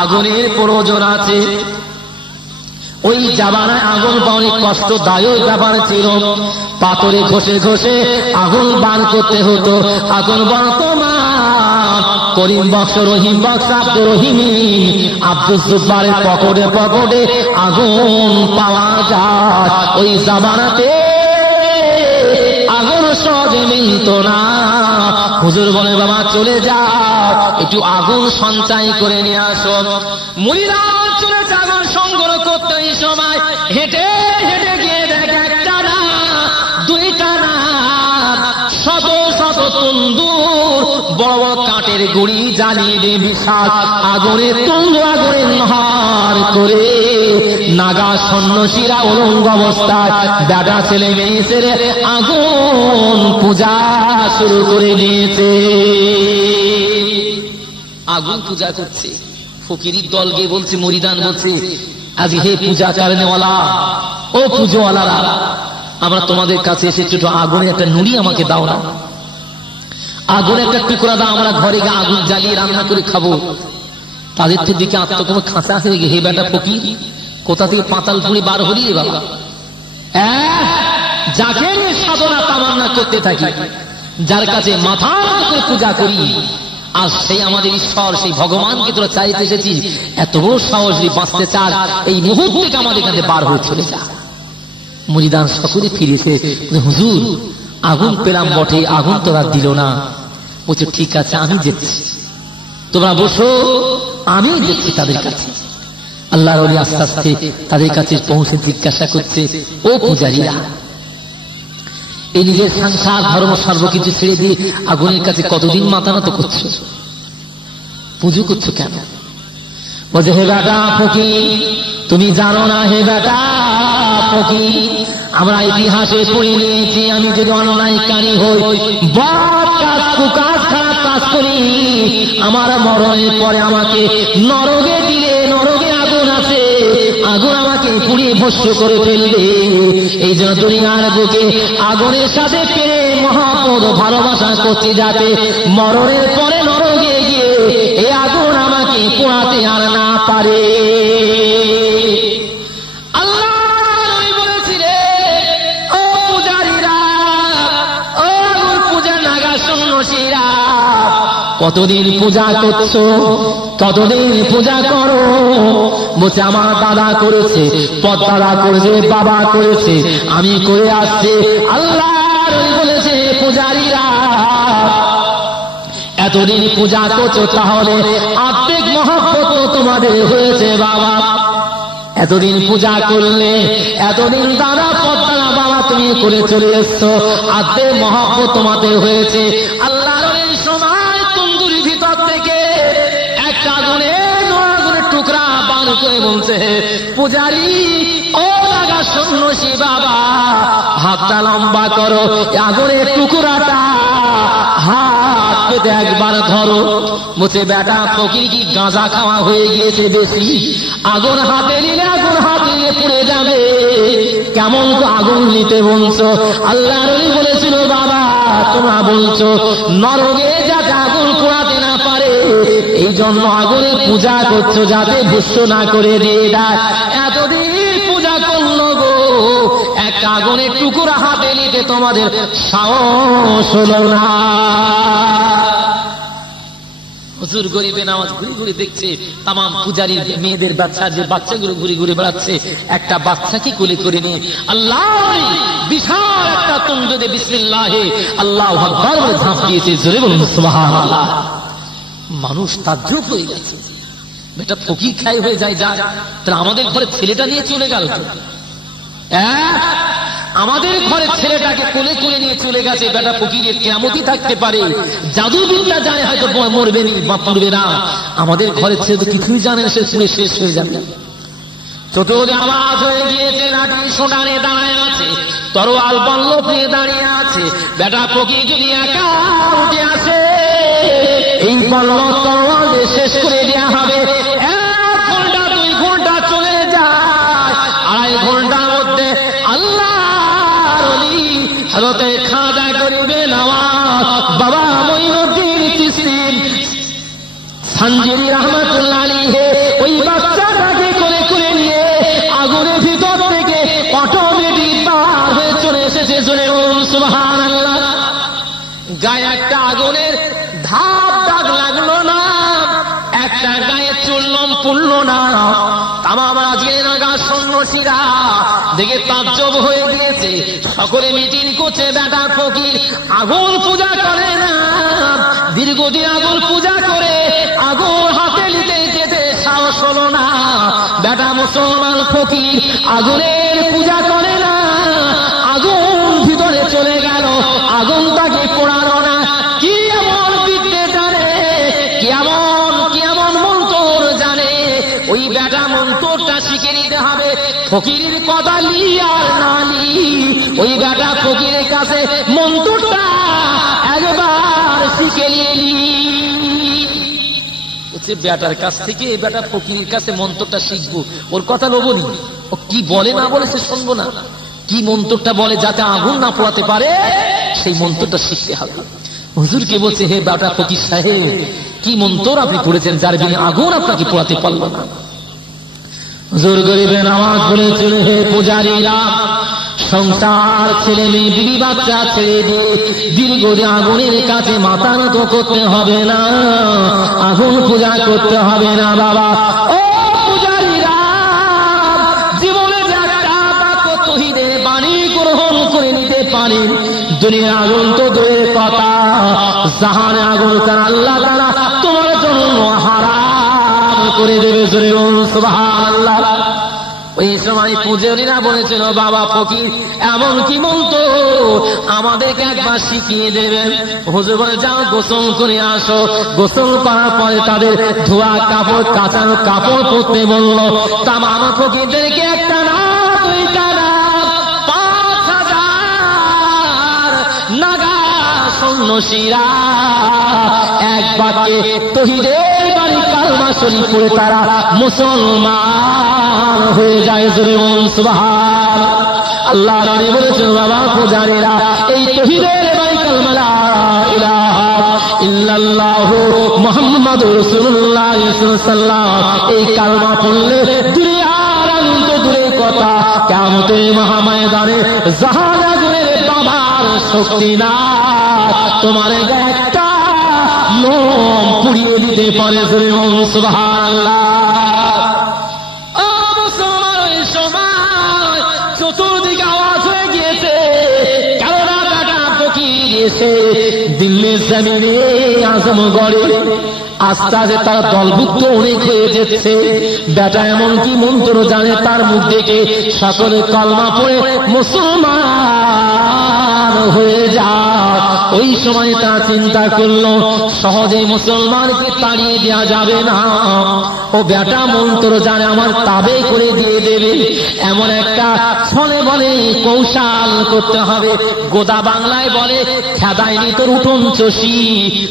আগুনের প্রয়োজন আছে। ওই জামানায় আগুন অনেক কষ্টদায়ক ব্যাপার ছিল, পাথরে ঘষে ঘষে আগুন বার করতে হতো। আগুন বর্তমান করিম বক্স, রহিম বক্স, আব্দুর রহিম, আব্দুল জব্বারের পকেটে পকেটে আগুন পাওয়া যায়। ওই জামানাতে আগুন সহজে মিলত না। হুজুর বলে, বাবা চলে যাও, একটু আগুন সঞ্চয় করে নিয়ে আসো। মুরিদান চলে আগুন সংগ্রহ করতে। এই সময় হেঁটে হেঁটে গিয়ে দেখে একটা না দুইটা না শত শত তন্দুর, বড় বড় কাঠের গুড়ি জ্বালিয়ে দিয়ে বিশাল আগুনের তন্দু আগুনের নহার করে নাগা সন্ন্যাসীরা উলঙ্গ অবস্থায় দাদা ছেলে মেয়ে ছেড়ে আগুন পূজা শুরু করে দিয়েছে। আগুন পূজা করছে। ফকিরির দল গিয়ে বলছে, মুরিদান বলছে, আজ হে পূজা কারণেওয়ালা, ও পুজোওয়ালারা, আমরা তোমাদের কাছে এসেছি, একটু আগুনের একটা নুড়ি আমাকে দাও না, আগুনের একটা টুকরা দাও, আমরা ঘরে গিয়ে আগুন জ্বালিয়ে রান্না করে খাবো। তাদের দিকে আত্মকম খাঁচা হয়ে গে, হে বেটা ফকির, কোথা থেকে পাতাল ফুড়ে বার হলি রে বাবা, যাকে সাধনা তামান্না করতে থাকি, যার কাছে মাথা করে পূজা করি, আর সেই আমাদের ঈশ্বর, সেই ভগবানকে তোরা চাইতে এসেছিস, এত বড় সাহস বাঁচতে চাস, এই মুহূর্তে আমাদের কাছে বার হয়ে চলে যা। মুরিদান সকলে ফিরেছে, হুজুর আগুন পেলাম বটে, আগুন তোরা দিল না। বলছে, ঠিক আছে আমি যেচ্ছি, তোমরা বসো, আমি দেখছি তাদের কাছে। আল্লাহর ওলি আস্তে আস্তে তাদের কাছে পৌঁছে জিজ্ঞাসা করছে, ও পূজারীরা, এই নিজের সংসার ধর্ম সর্বকিছু ছেড়ে দিয়ে আগুনের কাছে কতদিন মাথা নত করছো, পুজো করছো কেন? বলছে, হে বেটা ফকির, তুমি জানো না হে বেটা ফকির, আমরা ইতিহাসে পড়ে নিয়েছি, আমি যদি অন্যায়কারী হই, বদ কাজ, কুকাজ, খারাপ কাজ করি, আমার মরণের পরে আমাকে নরকে দিলে, নরকে আগুন আছে, আগুন আমাকে পুড়িয়ে ভস্ম করে ফেলবে। এই জন্য দুনিয়ার বুকে আগুনের সাথে পেরে মহাপদ ভালোবাসা করতে, যাতে মরণের পরে নরকে গিয়ে এই আগুন আমাকে পোড়াতে আর না পারে। কতদিন পূজা করছো, ততদিন পূজা করো। বলছে আমার দাদা করেছে, পদ্মাদা করেছে, বাবা করেছে, আমি করে আসছি। আল্লাহ বলেছে পূজারীরা এতদিন পূজা করছো, তাহলে আত্মিক মহব্বত তোমাদের হয়েছে বাবা। এতদিন পূজা করলে, এতদিন দাদা পদ্মাদা বাবা তুমি করে চলে এসছো, আত্মিক মহব্বত তোমাদের হয়েছে। আল্লাহর এই সময় তন্দুরি ভিতর থেকে একটা আগুনের টুকরা বার করে বলছে, পূজারী ও লাগা সন্ন্যাসী বাবা, হাতটা লম্বা করো, আগুনের টুকরাটা হাত পেতে একবার ধরো। বলছে বেটা ফকির কি গাঁজা খাওয়া হয়ে গিয়েছে বেশি? আগুন হাতে নিলে আগুন হাতে নিয়ে পুড়ে যাবে, কেমন আগুন নিতে বলছো? আল্লাহ নবী বলেছিল বাবা তোমরা বলছো নরকে যাতে আগুন পোড়াতে না পারে, এই জন্য আগুনে পূজা করছো যাতে ভুষ্ট না করে দিয়ে দেয়। এতদিন পূজা করলো গো, একটা আগুনের টুকরা হাতে নিতে তোমাদের সাহস হলো না। হুজুর গরিবে নামাজ ঘুরে ঘুরে দেখছে, তাম পূজারীর মেয়েদের বাচ্চা, যে বাচ্চাগুলো ঘুরে ঘুরে বেড়াচ্ছে, একটা বাচ্চাকে কোলে করে নিয়ে আল্লাহ বিশাল একটা তন্দুরে বিসমিল্লাহে আল্লাহু আকবার বলে ঝাঁপ দিয়েছে। জোরে বলুন সুবহানাল্লাহ। মানুষ তাজ্জব হয়ে গেছে, বেটা ফকির খাই হয়ে যায় যা, তাহলে আমাদের ঘরে ছেলেটা নিয়ে চলে গেল। আমাদের ঘরে ছেলেটাকে কোলে কোলে নিয়ে চলে গেছে, বেটা ফকিরের কিয়ামতই থাকতে পারে। জাদুবিদ্যা জানে, হয়তো মরবে বা পড়বে না। আমাদের ঘরের ছেলে তো কিছুই জানে না, সে শুনে শেষ হয়ে যাবে। চতুর্দিকে আওয়াজ হয়ে গিয়েছে, লাঠি সোনারে দাঁড়ায় আছে, তরোয়াল বল্লভ নিয়ে দাঁড়িয়ে আছে। বেটা ফকির যদি একা উঠে আসে, এই বল্লভ তরোয়াল দিয়ে শেষ করে দেওয়া হবে। 1 ঘন্টা 2 ঘন্টা চলে যায়, 2.5 ঘন্টার মধ্যে আল্লাহ হযরতে খাজা গরিবে নওয়াজ বাবা মঈনুদ্দিন চিশতি সানজিরি রাহমাতুল্লাহ আলাইহি ওই বাচ্চাটাকে করে করে নিয়ে আগুনের ভিতর থেকে অটোমেটিক বার হয়ে চলে এসেছে। জোরে বলুন সুবহানাল্লাহ। গায়ে একটা আগুনের ধাপ দাগ লাগলো না, একটা গায়ে চুল্লম পুড়ল না। তামাম রাজিয়ে নাগা সন্ন্যাসীরা দেখে তাজ্জব হয়ে গিয়েছে, সকলে মিটিং করছে। বেটা ফকির আগুন পূজা করে না, দীর্ঘদিন আগুন পূজা করে আগুন হাতে নিতে যেতে সাহস হলো না। বেটা মুসলমান ফকির আগুনের পূজা করে না, আগুন ভিতরে চলে গেল, আগুন তাকে পোড়ালো না। কি এমন বিদ্যে জানে, কি এমন মন্ত্র জানে, ওই বেটা মন্ত্রটা শিখে নিতে হবে। ফকিরের কথা লি আর না লি, ওই বেটা ফকিরের কাছে মন্ত্রটা একবার শিখে নিলি। বেটার কাছ থেকে বেটা ফকিরের কাছে মন্ত্রটা শিখবো, ওর কথা লোবনি, ও কি বলে না বলে সে শুনবো না। কি মন্ত্রটা বলে যাতে আগুন না পোড়াতে পারে, সেই মন্ত্রটা শিখতে হবে। হুজুরকে বলছে, হে বেটা ফকির সাহেব, কি মন্ত্র আপনি পড়েছেন যার বিনা আগুন আপনাকে পোড়াতে পারলো না? হুজুর গরিবে নামাজ বলেছিল, হে পূজারীরা, সংসার ছেলে মেয়ে বিবি বাচ্চা ছেড়ে দিয়ে দীর্ঘদিন আগুনের কাছে মাথা নত করতে হবে না, আগুন পূজা করতে হবে না বাবা। ও পূজারীরা, জীবনে একটা বাক্য তৌহিদের বাণী গ্রহণ করে নিতে পারেন। দুনিয়ার আগুন তো দূরের কথা, জাহানে আগুন তার আল্লাহ তাআলা তোমার জন্য হারাম করে দেবে। জোরে বলুন সুবহানাল্লাহ। ওই সময় পূজারীরা বলেছিল, বাবা ফকির এমন কি মন্ত্র আমাদেরকে একবার শিখিয়ে দেবেন? হুজুর বলে, যাও গোসল করে আসো। গোসল করার পরে তাদের ধোয়া কাপড়, কাঁচানো কাপড় পরতে বলল। তামাম ফকিরদেরকে একটা না, দুইটা না, 5000 নাগা সন্ন্যাসীরা এক বাক্যে তৌহিদের বাণী কালমা শরীফ পড়ে তারা মুসলমান হয়ে যায়। জোরে বলুন সুবহানাল্লাহ। আল্লাহ নবী বলেছেন, বাবা পূজারীরা, এই তৌহিদের বাণী কালমা লা ইলাহা ইল্লাল্লাহু মুহাম্মাদুর রাসূলুল্লাহ সাল্লাল্লাহু এই কালমা পড়লে দুনিয়ার অন্ত দূরের কথা, কিয়ামতের মহাময়দানে জাহান্নামের বাবার শক্তি না। তোমার একটা লোম পুড়িয়ে দিতে পারে। সুবহানাল্লাহ। চতুর্দিকে আওয়াজ হয়ে গিয়েছে, কারোরা বেটা ফকির এসে দিল্লির জমিনে আজমগড়ে আস্তে আস্তে তার দলভুক্ত অনেক হয়ে যাচ্ছে। বেটা এমনকি মন্ত্র জানে, তার মুখ থেকে সকলে কলমা পড়ে মুসলমান হয়ে যায়। ওই সময় তারা চিন্তা করলো সহজে মুসলমানকে তাড়িয়ে দেওয়া যাবে না, ও বেটা মন্ত্র জানে, আমার তাবে করে দিয়ে দেবে। এমন একটা ছলে বলে কৌশল করতে হবে। গোদা বাংলায় বলে খেদায়নি তোর উঠোন চষি,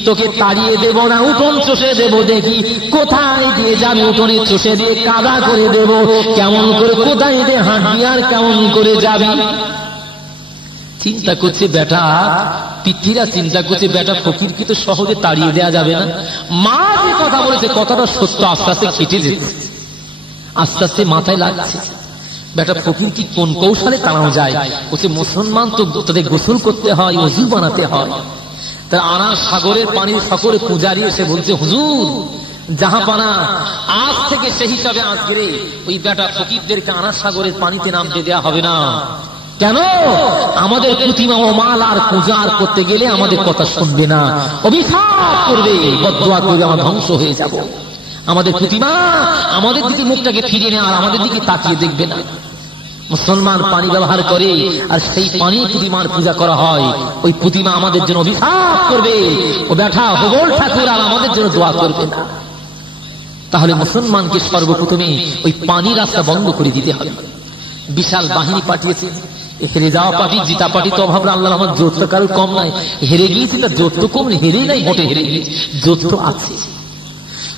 তোকে তাড়িয়ে দেব না, উঠোন চষে দেব, দেখি কোথায় দিয়ে যাবে, উঠোনে চষে দিয়ে কাদা করে দেব, কেমন করে কোথায় দিয়ে হাঁটবি আর কেমন করে যাবি। চিন্তা করছে বেটা, পিতৃরা চিন্তা করছে বেটা ফকিরকে তো সহজে তাড়িয়ে দেওয়া যাবে না। মা যে কথা বলেছে কথাটা সত্য, আস্তে আস্তে কেটে যেতে, আস্তে আস্তে মাথায় লাগছে বেটা ফকির কি কোন কৌশলে তাড়ানো যায়। বলছে মুসলমান তো তাদের গোসল করতে হয়, ওযু বানাতে হয়। তার আনা সাগরের পানির সকলে পূজারি এসে বলছে হুজুর জাহাপানা, আজ থেকে সেই হিসাবে আজকে ওই বেটা ফকিরদেরকে আনা সাগরের পানিতে নামতে দেওয়া হবে না। কেন? আমাদের প্রতিমা ও মাল আর পূজা আর করতে গেলে আমাদের কথা শুনবে না, অভিশাপ করবে, বদদুয়া করবে, আমরা ধ্বংস হয়ে যাব। আমাদের প্রতিমা আমাদের দিকে মুখটাকে ফিরিয়ে নেয় আর আমাদের দিকে তাকিয়ে দেখবে না। মুসলমান পানি ব্যবহার করে আর সেই পানি প্রতিমার পূজা করা হয়, ওই প্রতিমা আমাদের জন্য অভিশাপ করবে, ও ব্যাঠা ভগল ঠাকুর আর আমাদের জন্য দোয়া করবে না। তাহলে মুসলমানকে সর্বপ্রথমে ওই পানির রাস্তা বন্ধ করে দিতে হবে। বিশাল বাহিনী পাঠিয়েছে, হেরে যাওয়া পার্টি জিতা পার্টি তো ভাবলো আল্লাহ আমার জোর তো কারো কম নাই, হেরে গিয়েছি তার জোর তো কম, হেরেই নাই, ভোটে হেরে গিয়েছি, জোর তো আছে।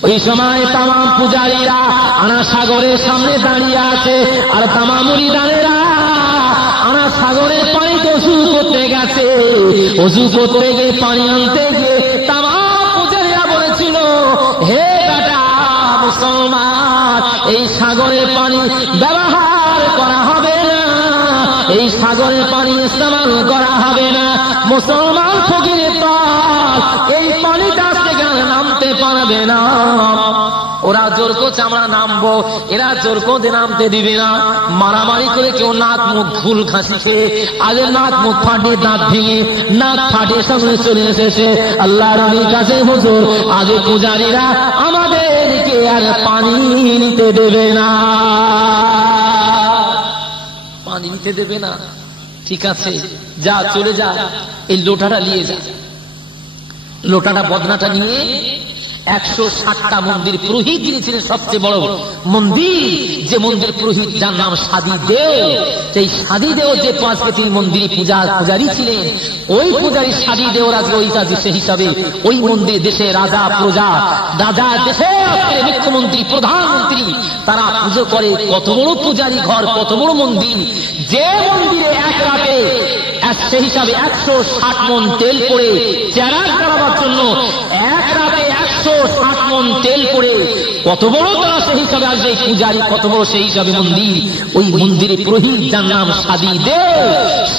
ওই সময় তামাম পূজারীরা আনা সাগরের সামনে দাঁড়িয়ে আছে, আর তামাম মুরিদানেরা আনা সাগরের পানিতে ওযু করতে গেছে। ওযু করতে গিয়ে পানি আনতে গিয়ে তামাম পূজারীরা বলেছিল, হে বেটা মুসলমান, এই সাগরের পানি ব্যবহার করা হবে না, এই সাগরের পানি ইস্তেমাল করা হবে না। মুসলমান ফকিরের দল এই পানিটা সেখানে নামতে পারবে না। ওরা জোর করছে আমরা নামবো, এরা জোর করে নামতে দিবে না। মারামারি করে কেউ নাক মুখ ফুল খাসি খেয়ে আগে নাক মুখ ফাটিয়ে দাঁত ভেঙে নাক ফাটিয়ে সামনে চলে এসেছে আল্লাহ নবীর কাছে, হুজুর আগে পূজারীরা আমাদেরকে আর পানি নিতে দেবে না, পানি নিতে দেবে না। ঠিক আছে যা, চলে যা, এই লোটাটা নিয়ে যা। লোটাটা বদনাটা নিয়ে 160টা মন্দির পুরোহিত, যিনি ছিলেন সবচেয়ে বড় মন্দির, যে মন্দির পুরোহিত যার নাম সাদী দেও, সেই সাদী দেও যে 5 তিনি মন্দিরে পূজারী ছিলেন, ওই পূজারী সাদী দেও আজকে ওই কাজে সেই হিসাবে ওই মন্দির দেশে রাজা প্রজা, রাজা দেশে মুখ্যমন্ত্রী প্রধানমন্ত্রী তারা পুজো করে। কত বড় পূজারী ঘর, কত বড় মন্দির, যে মন্দিরে এক রাতে সেই হিসাবে 160 মন তেল পড়ে চেরাগ করাবার জন্য এক রাতে 160 মন তেল পড়ে, কত বড় তারা সেই হিসাবে আসবে পূজারী, কত বড় সেই হিসাবে মন্দির। ওই মন্দিরে পুরোহিত যার নাম সাদী দেও,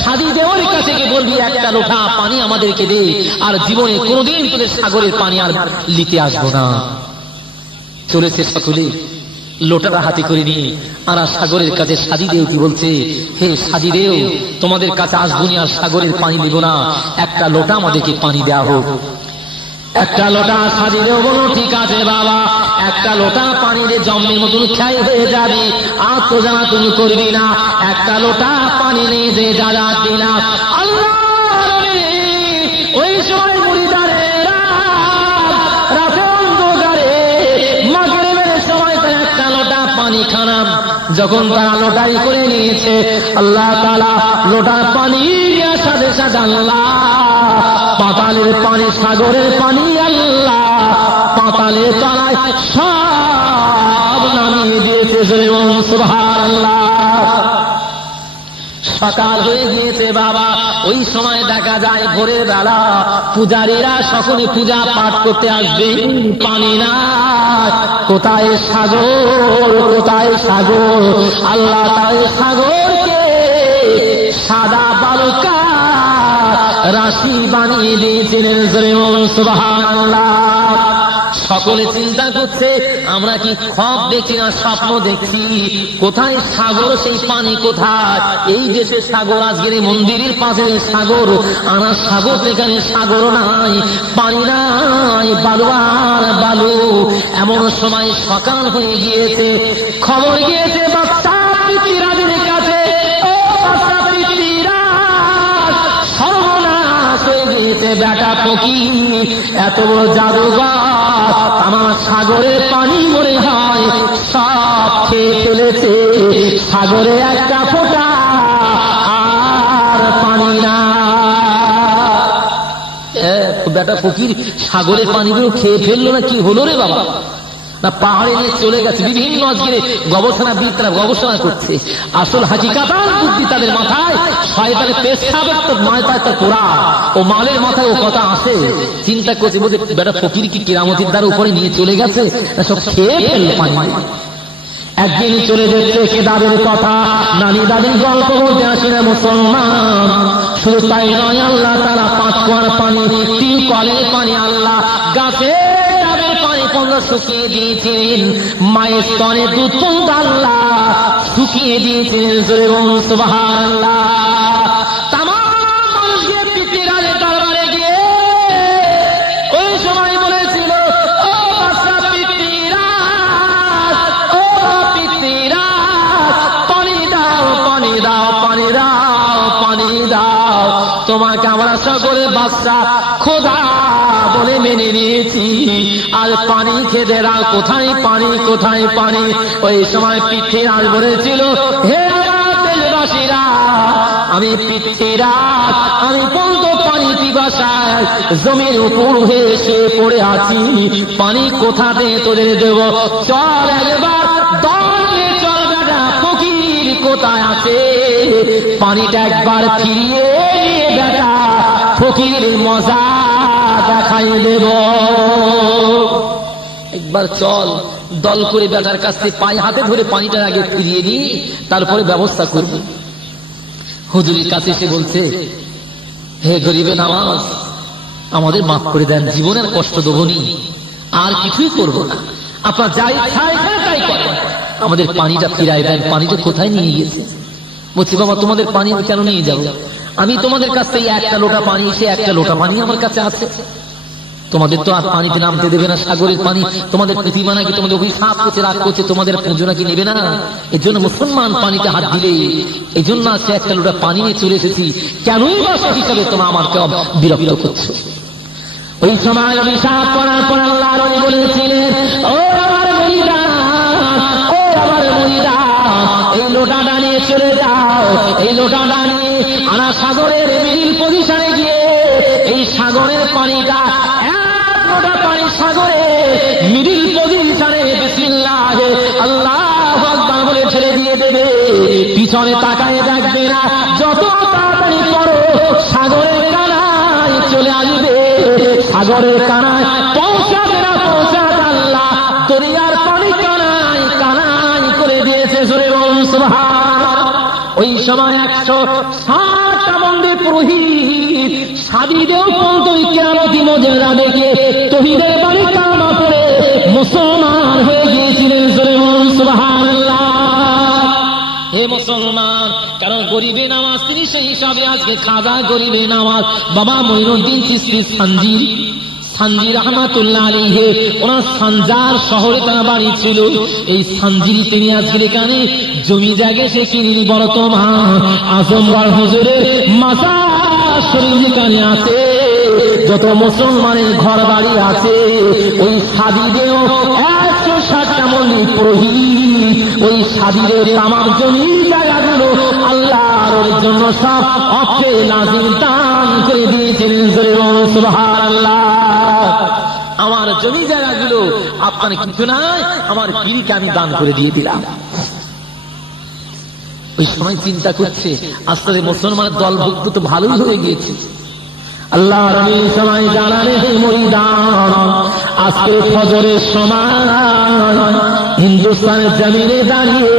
সাদী দেওয়ার কাছে গিয়ে বলবি একটা লোটা পানি আমাদেরকে দে, আর জীবনে কোনোদিন তোদের সাগরের পানি আর নিতে আসবো না। চলেছে সকলে লোটাটা হাতে করে নিয়ে আর সাগরের কাছে সাদী দেও কি বলছে, হে সাদী দেও, তোমাদের কাছে আসবো না আর সাগরের পানি দেব না, একটা লোটা আমাদেরকে পানি দেওয়া হোক। একটা লোটা সাদী দেও বলো ঠিক আছে বাবা, একটা লোটা পানিতে জম্মের মতন ছাই হয়ে যাবে, আর তো জানা তুমি করবি না, একটা লোটা পানি নিয়ে যে যা দিনা। আল্লাহ ওই সময় মুরিদানেরা রাতে অন্ধকারে মাগরিবের সময় তারা একটা লোটা পানি খানাম, যখন তারা লোটাই করে নিয়েছে আল্লাহ তাআলা লোটার পানি সাথে সাথে আল্লাহ পাতালের পানি, সাগরের পানি, আল্লাহ পাতালের তলায় সব নামিয়ে দিয়েছে। সুবহানাল্লাহ। সকাল হয়ে গিয়েছে বাবা, ওই সময় দেখা যায় ভোরের বেলা পূজারীরা সকলে পূজা পাঠ করতে আসবে, পানি না, কোথায় সাগর, কোথায় সাগর। আল্লাহ তাই সাগরকে সাদা বালুকা রাশি বানিয়ে দিয়েছিলেন। সুবহানাল্লাহ। সকলে চিন্তা করছে আমরা কি খ্বব দেখি না স্বপ্ন দেখছি? কোথায় সাগর, সেই পানি কোথায়? এই দেশে সাগর, আজকের মন্দিরের পাশে সাগর, আনা সাগর যেখানে সাগর নাই, পানি নাই, বালু আর বালু। এমন সময় সকাল হয়ে গিয়েছে, খবর গিয়েছে বাচ্চা পিতৃরাজের কাছে, ও বাচ্চা পিতৃরাজ, সর্বনাশ হয়ে গিয়েছে বেটা ফকির, এত বড় জাদুঘর আমার সাগরের পানি মনে হয় সব খেয়ে ফেলেছে, সাগরে একটা ফোঁটা আর পানি না। বেটা ফকির সাগরের পানিগুলো খেয়ে ফেললো না, কি হলো রে বাবা? না পাহাড়ে নিয়ে চলে গেছে। বিভিন্ন আজকে গবেষণাবিদরা গবেষণা করছে, আসল হাকিকাতাল বুদ্ধি তাদের মাথায়, শয়তানের পেশাবের তো মাথায় একটা কোরআন, ও মালের মাথায় ও কথা আসে। চিন্তা করছে বলতে বেটা ফকির কি কিরামতির দ্বার উপরে নিয়ে চলে গেছে, সব খেয়ে ফেললো পানি। একদিন চলে যাচ্ছে কেদারের কথা, নানি দাদির গল্প বলতে আসে না মুসলমান। শুধু তাই নয়, আল্লাহ তাআলা 5 কুয়ার পানি, 3 কলের পানি, আল্লাহ গাছে শুকিয়ে দিয়েছেন, মায়ের স্তনে দুধ পর্যন্ত আল্লাহ শুকিয়ে দিয়েছেন। সুবহানাল্লাহ। তামাম মানুষকে পিতৃরাজের দরবারে গিয়ে ওই সময় বলেছিল, ও বাচ্চা পিতৃরাজ, ও পিতৃরাজ, পানি দাও, পানি দাও, পানি দাও, পানি দাও। তোমাকে আমরা সকলে বাচ্চা খোদা বলে মেনে নিয়েছি, আর পানি খেতে দাও, কোথায় পানি, কোথায় পানি? ওই সময় পিতৃরাজ বলেছিল, হে আমার দেশবাসীরা, আমি পিতৃরাজ, আমি বন্ধ পানি পিপাসায় জমির উপর হয়ে শুয়ে পড়ে আছি, পানি কোথাতে তোদের দেব? চল একবার দলে চল বেটা ফকির কোথায় আছে, পানিটা একবার ফিরিয়ে নিয়ে বেটা ফকির মজা দেখাই দেব। একবার চল, দল করে বেটার কাছ থেকে পায়ে হাতে ধরে পানিটার আগে ফিরিয়ে নিই, তারপরে ব্যবস্থা করব। হুজুরের কাছে এসে বলছে, হে গরিবে নামাজ, আমাদের মাফ করে দেন, জীবনের কষ্ট দেবনি, আর কিছুই করব না, আপনার যাই তাই করেন, আমাদের পানিটা ফিরাই দেন। পানিটা কোথায় নিয়ে গিয়েছে? বলছি, বাবা তোমাদের পানি আমি কেন নিয়ে যাব? আমি তোমাদের কাছ থেকে একটা লোটা পানি, সে একটা লোটা পানি আমার কাছে আছে, তোমাদের তো আর পানিতে নামতে দেবে না, সাগরের পানি। তোমাদের প্রতিমা নাকি তোমাদের অভিশাপ করছে, রাগ করছে, তোমাদের পুজো নাকি নেবে না। এর জন্য মুসলমান পানিতে হাত দিলে, এই জন্য আজকে একটা লোটা পানি নিয়ে চলে এসেছি, কেনই বা সে হিসাবে তোমরা আমাকে বিরক্ত করছো? ওই সময় অভিশাপ করার পর আল্লাহ বলেছিলেন, ও আমার মুরিদা, ও আমার মুরিদা, এই লোটাটা নিয়ে চলে যাও, এই লোটাটা নিয়ে আনা সাগরের মিডিল পজিশনে গিয়ে এই সাগরের পানিটা, পানি সাগরে মিডিল পজিশনে বিসমিল্লাহ আল্লাহু আকবার বলে ছেড়ে দিয়ে দেবে, পিছনে তাকায় দেখবে না, যত তাড়াতাড়ি করো সাগরের কানায় চলে আসবে। সাগরের কানায় পৌঁছাবে না পৌঁছাবে, আল্লাহ দরিয়ার পানি কানায় কানায় করে দিয়েছে। জোরে বলুন সুবহান। ওই সময় 160টা বন্দের পুরোহিত সাদিদেও পর্যন্ত কিয়ামতি মজেরা দেখে তৌহিদের বাড়ি কামা পড়ে মুসলমান হয়ে গিয়েছিলেন। জোরে বলুন সুবহানাল্লাহ। হে মুসলমান, কারণ গরিবে নামাজ তিনি সেই হিসাবে আজকে খাজা গরিবে নামাজ বাবা মঈনুদ্দিন চিশতি সানজি রহমাতুল্লাহ আলাইহি, ওনার সানজার শহরে তার বাড়ি ছিল। এই সানজি তিনি আজকে এখানে জমি জায়গা সে কিনে বর্তমান আজমগড় হুজুরের মাজার শরীফ যেখানে আছে, যত মুসলমানের ঘর বাড়ি আছে, ওই সাদিদেও 160টা মন্দির পুরোহিত, ওই সাদিদের তামাম জমি জায়গাগুলো আল্লাহর জন্য সব অক্ষে নাজিল দান করে দিয়েছিলেন। জোরে বলুন সুবহানাল্লাহ। আমার জমি জায়গাগুলো আপনার কিছু নাই, আমার পীরকে আমি দান করে দিয়ে দিলাম। ওই সময় চিন্তা করছে, আস্তে মুসলমানের দলভুক্ত তো ভালোই হয়ে গিয়েছে। আল্লাহর নবী সময় জানালে, হে মুরিদান, আজকে ফজরের সময় হিন্দুস্তানের জমিনে দাঁড়িয়ে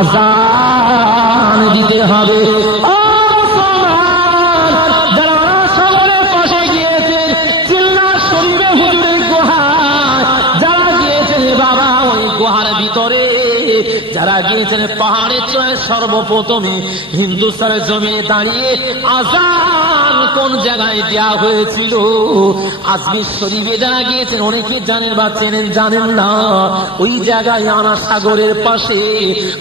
আযান দিতে হবে। ও মুসলমান, যারা গিয়েছেন পাহাড়ের চূড়ায় সর্বপ্রথমে হিন্দুস্তানের জমিনে দাঁড়িয়ে আযান কোন জায়গায় দেওয়া হয়েছিল? আজমির শরীফে যারা গিয়েছেন অনেকে জানেন বা চেনেন, জানেন না। ওই জায়গায় আনা সাগরের পাশে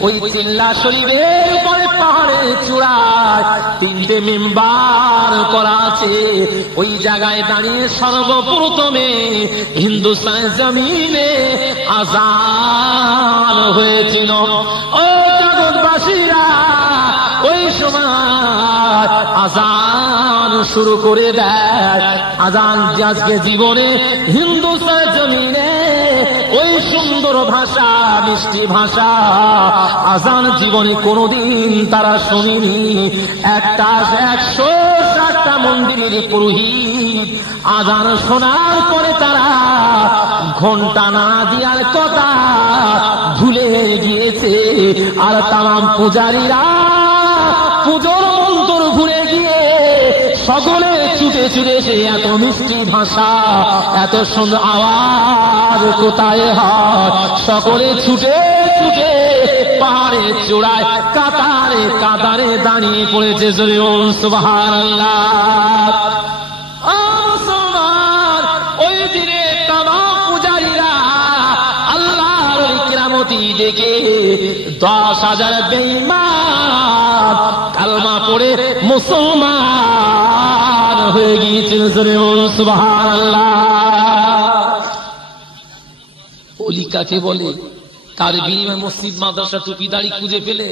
ওই চিল্লা শরীফের উপরে পাহাড়ের চূড়ায় 3টে মিম্বার করা আছে। ওই জায়গায় দাঁড়িয়ে সর্বপ্রথমে হিন্দুস্তানের জমিনে আযান হয়েছিল। ও জগৎবাসীরা, ওই সময় আযান শুরু করে দেয়। আযান আজকে জীবনে হিন্দুস্তানের জমিনে ওই সুন্দর ভাষা, মিষ্টি ভাষা আযান জীবনে কোনদিন তারা শুনেনি। 107টা মন্দিরের পুরোহিত আযান শোনার পরে তারা ঘন্টা না দেওয়ার কথা ভুলে গিয়েছে। আর তামাম পূজারীরা পুজোর মন্ত্র ভুলে গিয়ে সকলে ছুটে ছুটে সে এত মিষ্টি ভাষা, এত সুন্দর আওয়াজ কোথায় হয়, সকলে ছুটে ছুটে পাহাড়ের চূড়ায় কাতারে কাতারে দাঁড়িয়ে পড়েছে। জোরে বলুন সুবহানাল্লাহ। ওই দিনে তামাম পূজারীরা আল্লাহর কিরামতি দেখে 10,000 বেঈমান কালমা পড়ে মুসলমান হয়ে গিয়েছিল। জোরে বলুন সুবহানাল্লাহ। ওলি কাকে বলে? তার বিনিময়ে মসজিদ, মাদ্রাসা, টুপি, দাড়ি খুঁজে পেলে।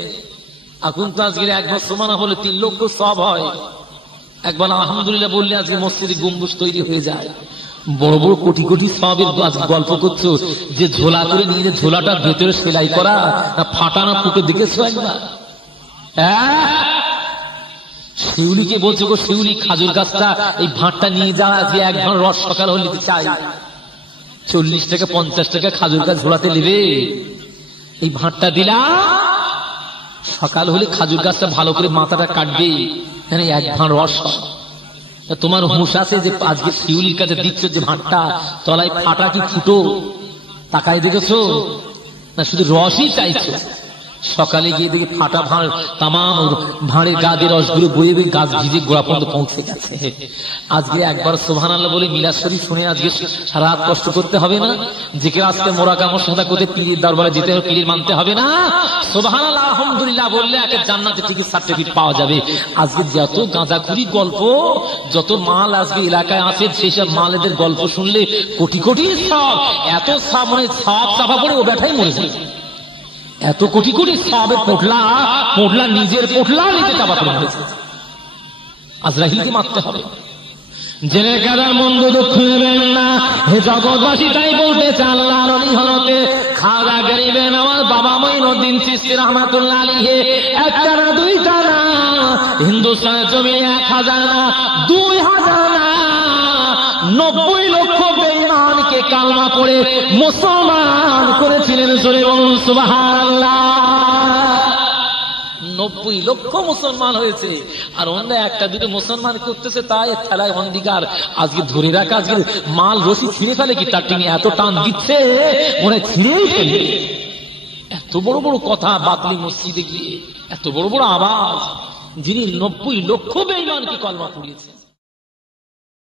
এখন তো আজকে একবার সমানা হলে 3 লক্ষ সব হয়। একবার আলহামদুলিল্লাহ বললে আজকে মসজিদে গম্বুজ তৈরি হয়ে যায়। বড় বড় কোটি কোটি সবের গল্প করছো, যে ঝোলা করে নিয়ে ঝোলাটার ভেতরে সেলাই করা না ফাটানো ফুটো দেখেছো একবার? শিউলিকে বলছো গো শিউলি, খাজুর গাছটা এই ভাঁটটা নিয়ে যাওয়া, যে এক ভাঁড় রস সকাল হলে চাই 40 টাকা 50 টাকা খাজুর গাছ ঝোলাতে নেবে। এই ভাঁটটা দিলা, সকাল হলে খাজুর গাছটা ভালো করে মাথাটা কাটবে, এক ভাঁড় রস। তোমার হুঁশ আছে যে আজকে শিউলির কাছে দিচ্ছ যে ভাঁটটা, তলায় ফাটা কি ফুটো তাকায় দেখেছো না? শুধু রসই চাইছো। সকালে গিয়ে দেখি ফাটা ভাঁড়, তামাম ভাঁড়ের গাদের রসগুলো বয়ে বয়ে গাছ ভিজে গোড়া পর্যন্ত পৌঁছে গেছে। আজকে একবার সুবহানাল্লাহ বলে মিলাদ শরীফ শুনে আজকে সারা রাত কষ্ট করতে হবে না। যে আজকে মোরাকামা সাদা করতে পীরের দরবারে যেতে হবে, পীরের মানতে হবে না। সুবহানাল্লাহ আলহামদুলিল্লাহ বললে একে জান্নাতে ঠিক সার্টিফিকেট পাওয়া যাবে। আজকে যত গাঁজাখুরি গল্প, যত মাল আজকে এলাকায় আছে, সেই সব মালেদের গল্প শুনলে কোটি কোটি সব, এত সব মানে সব চাপা পড়ে ও ব্যাঠাই মরে যায়। এত কোটি কোটি সবে পোটলা পোটলা নিজের পোটলা নিজে চাপা পড়ে হয়েছে। আজরাইলকে মারতে হবে। জেনে কাদার মন্দ দুঃখ নেবেন না হে জগৎবাসী, তাই বলতে চান আল্লাহর ওলি হতে খাজা গরিবে নওয়াজ বাবা মঈনুদ্দিন চিশতি রাহমাতুল্লাহ আলাইহি একটা না দুইটা না, হিন্দুস্তানের জমিনে 1000 না 2000 না 90 লক্ষ বেঈমানকে কালমা পড়ে মুসলমান করেছিলেন। জোরে বলুন সুবহানাল্লাহ। 90 লক্ষ মুসলমান হয়েছে। আর অন্য একটা দুটো মুসলমান করতেছে, তাই খেলায় অন্ধকার। আজকে ধরে রাখা, আজকে মাল রশি ছিঁড়ে ফেলে কি তার টিনে এত টান দিচ্ছে মনে ছিঁড়েই ফেলে। এত বড় বড় কথা বাতলি মসজিদে গিয়ে, এত বড় বড় আওয়াজ, যিনি 90 লক্ষ বেঈমানকে কলমা পড়িয়েছেন।